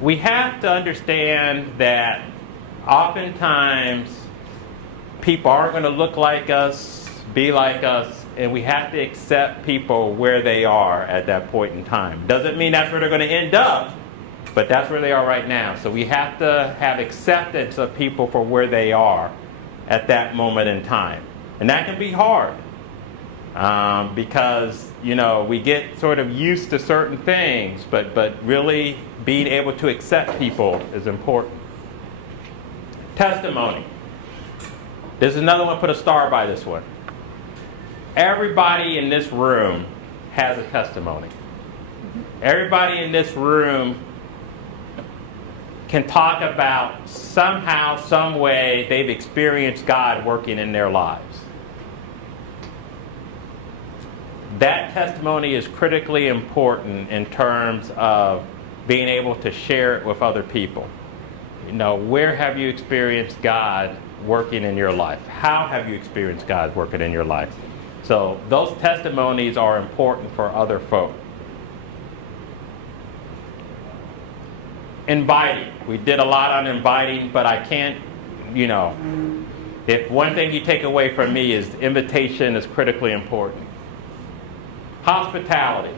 We have to understand that oftentimes people aren't going to look like us, be like us, and we have to accept people where they are at that point in time. Doesn't mean that's where they're going to end up, but that's where they are right now. So we have to have acceptance of people for where they are at that moment in time. And that can be hard because, you know, we get sort of used to certain things, but really being able to accept people is important. Testimony. There's another one, put a star by this one. Everybody in this room has a testimony. Everybody in this room can talk about somehow, some way they've experienced God working in their lives. That testimony is critically important in terms of being able to share it with other people. You know, where have you experienced God working in your life? How have you experienced God working in your life? So those testimonies are important for other folk. Inviting. We did a lot on inviting, but I can't, you know, if one thing you take away from me is invitation is critically important. Hospitality.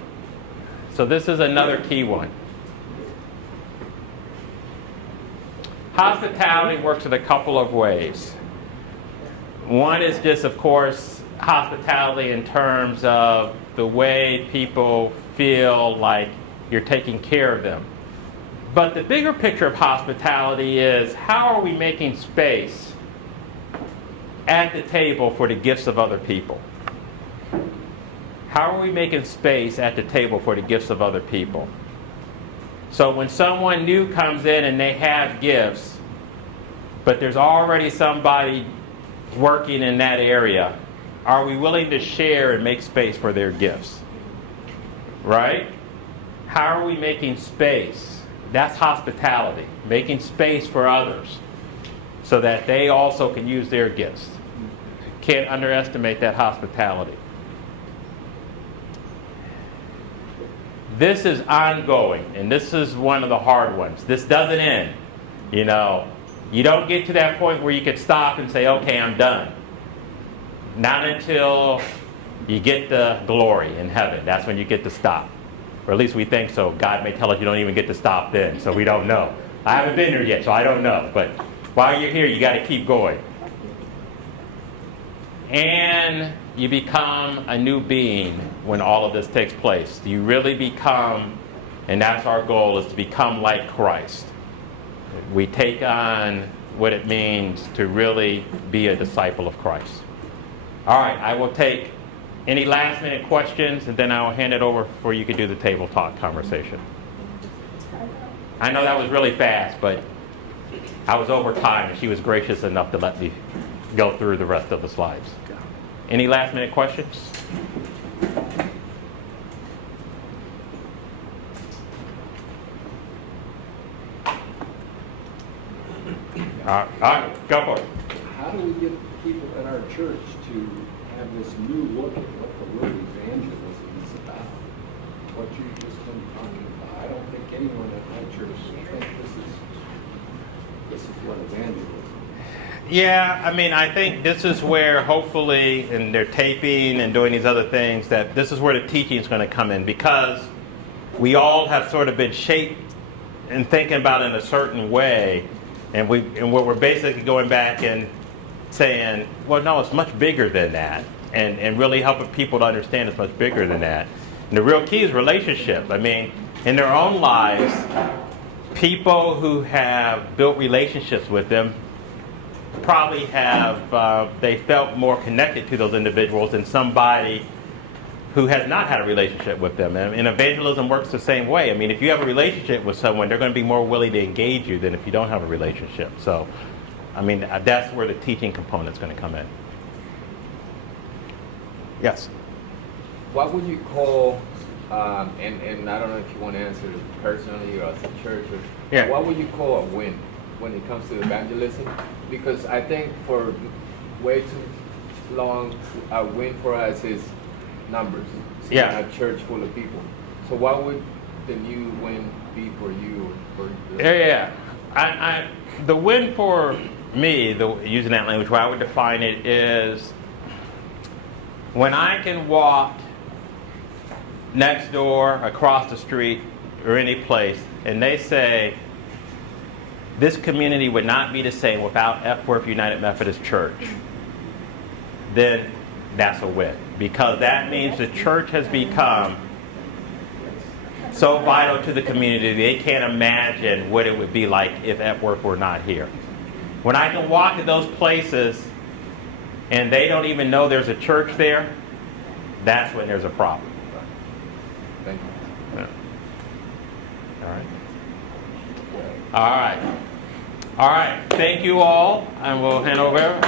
So this is another key one. Hospitality works in a couple of ways. One is just, of course, hospitality in terms of the way people feel like you're taking care of them. But the bigger picture of hospitality is how are we making space at the table for the gifts of other people? how are we making space at the table for the gifts of other people? So when someone new comes in and they have gifts, but there's already somebody working in that area, are we willing to share and make space for their gifts? Right? How are we making space? That's hospitality, making space for others so that they also can use their gifts. Can't underestimate that hospitality. This is ongoing, and this is one of the hard ones. This doesn't end. You know, you don't get to that point where you could stop and say, okay, I'm done. Not until you get the glory in heaven. That's when you get to stop. Or at least we think so. God may tell us you don't even get to stop then, so we don't know. I haven't been there yet, so I don't know. But while you're here, you got to keep going. And you become a new being when all of this takes place. You really become, and that's our goal, is to become like Christ. We take on what it means to really be a disciple of Christ. All right, I will take any last minute questions, and then I will hand it over for you to do the table talk conversation. I know that was really fast, but I was over time, and she was gracious enough to let me go through the rest of the slides. Any last minute questions? All right, go for it. How do we get people at our church to have this new look at what the word evangelism is about? What you've just been talking about. I don't think anyone at my church thinks this is what evangelism is. Yeah, I mean, I think this is where hopefully, and they're taping and doing these other things, that this is where the teaching is going to come in, because we all have sort of been shaped and thinking about it in a certain way, and what we're basically going back and saying, well, no, it's much bigger than that, and really helping people to understand it's much bigger than that. And the real key is relationship. I mean, in their own lives, people who have built relationships with them probably have, they felt more connected to those individuals than somebody who has not had a relationship with them. And evangelism works the same way. I mean, if you have a relationship with someone, they're going to be more willing to engage you than if you don't have a relationship. So, I mean, that's where the teaching component is going to come in. Yes? What would you call, and I don't know if you want to answer it personally or as a church, or Yeah. what would you call a win when it comes to evangelism? Because I think for way too long, a win for us is numbers. So Yeah. a church full of people. So what would the new win be for you? Yeah. The win for me, using that language, where I would define it is when I can walk next door, across the street, or any place, and they say, this community would not be the same without Epworth United Methodist Church, then that's a win. Because that means the church has become so vital to the community, they can't imagine what it would be like if Epworth were not here. When I can walk to those places and they don't even know there's a church there, that's when there's a problem. Thank you. Yeah. All right. All right. Thank you all, and we'll hand over.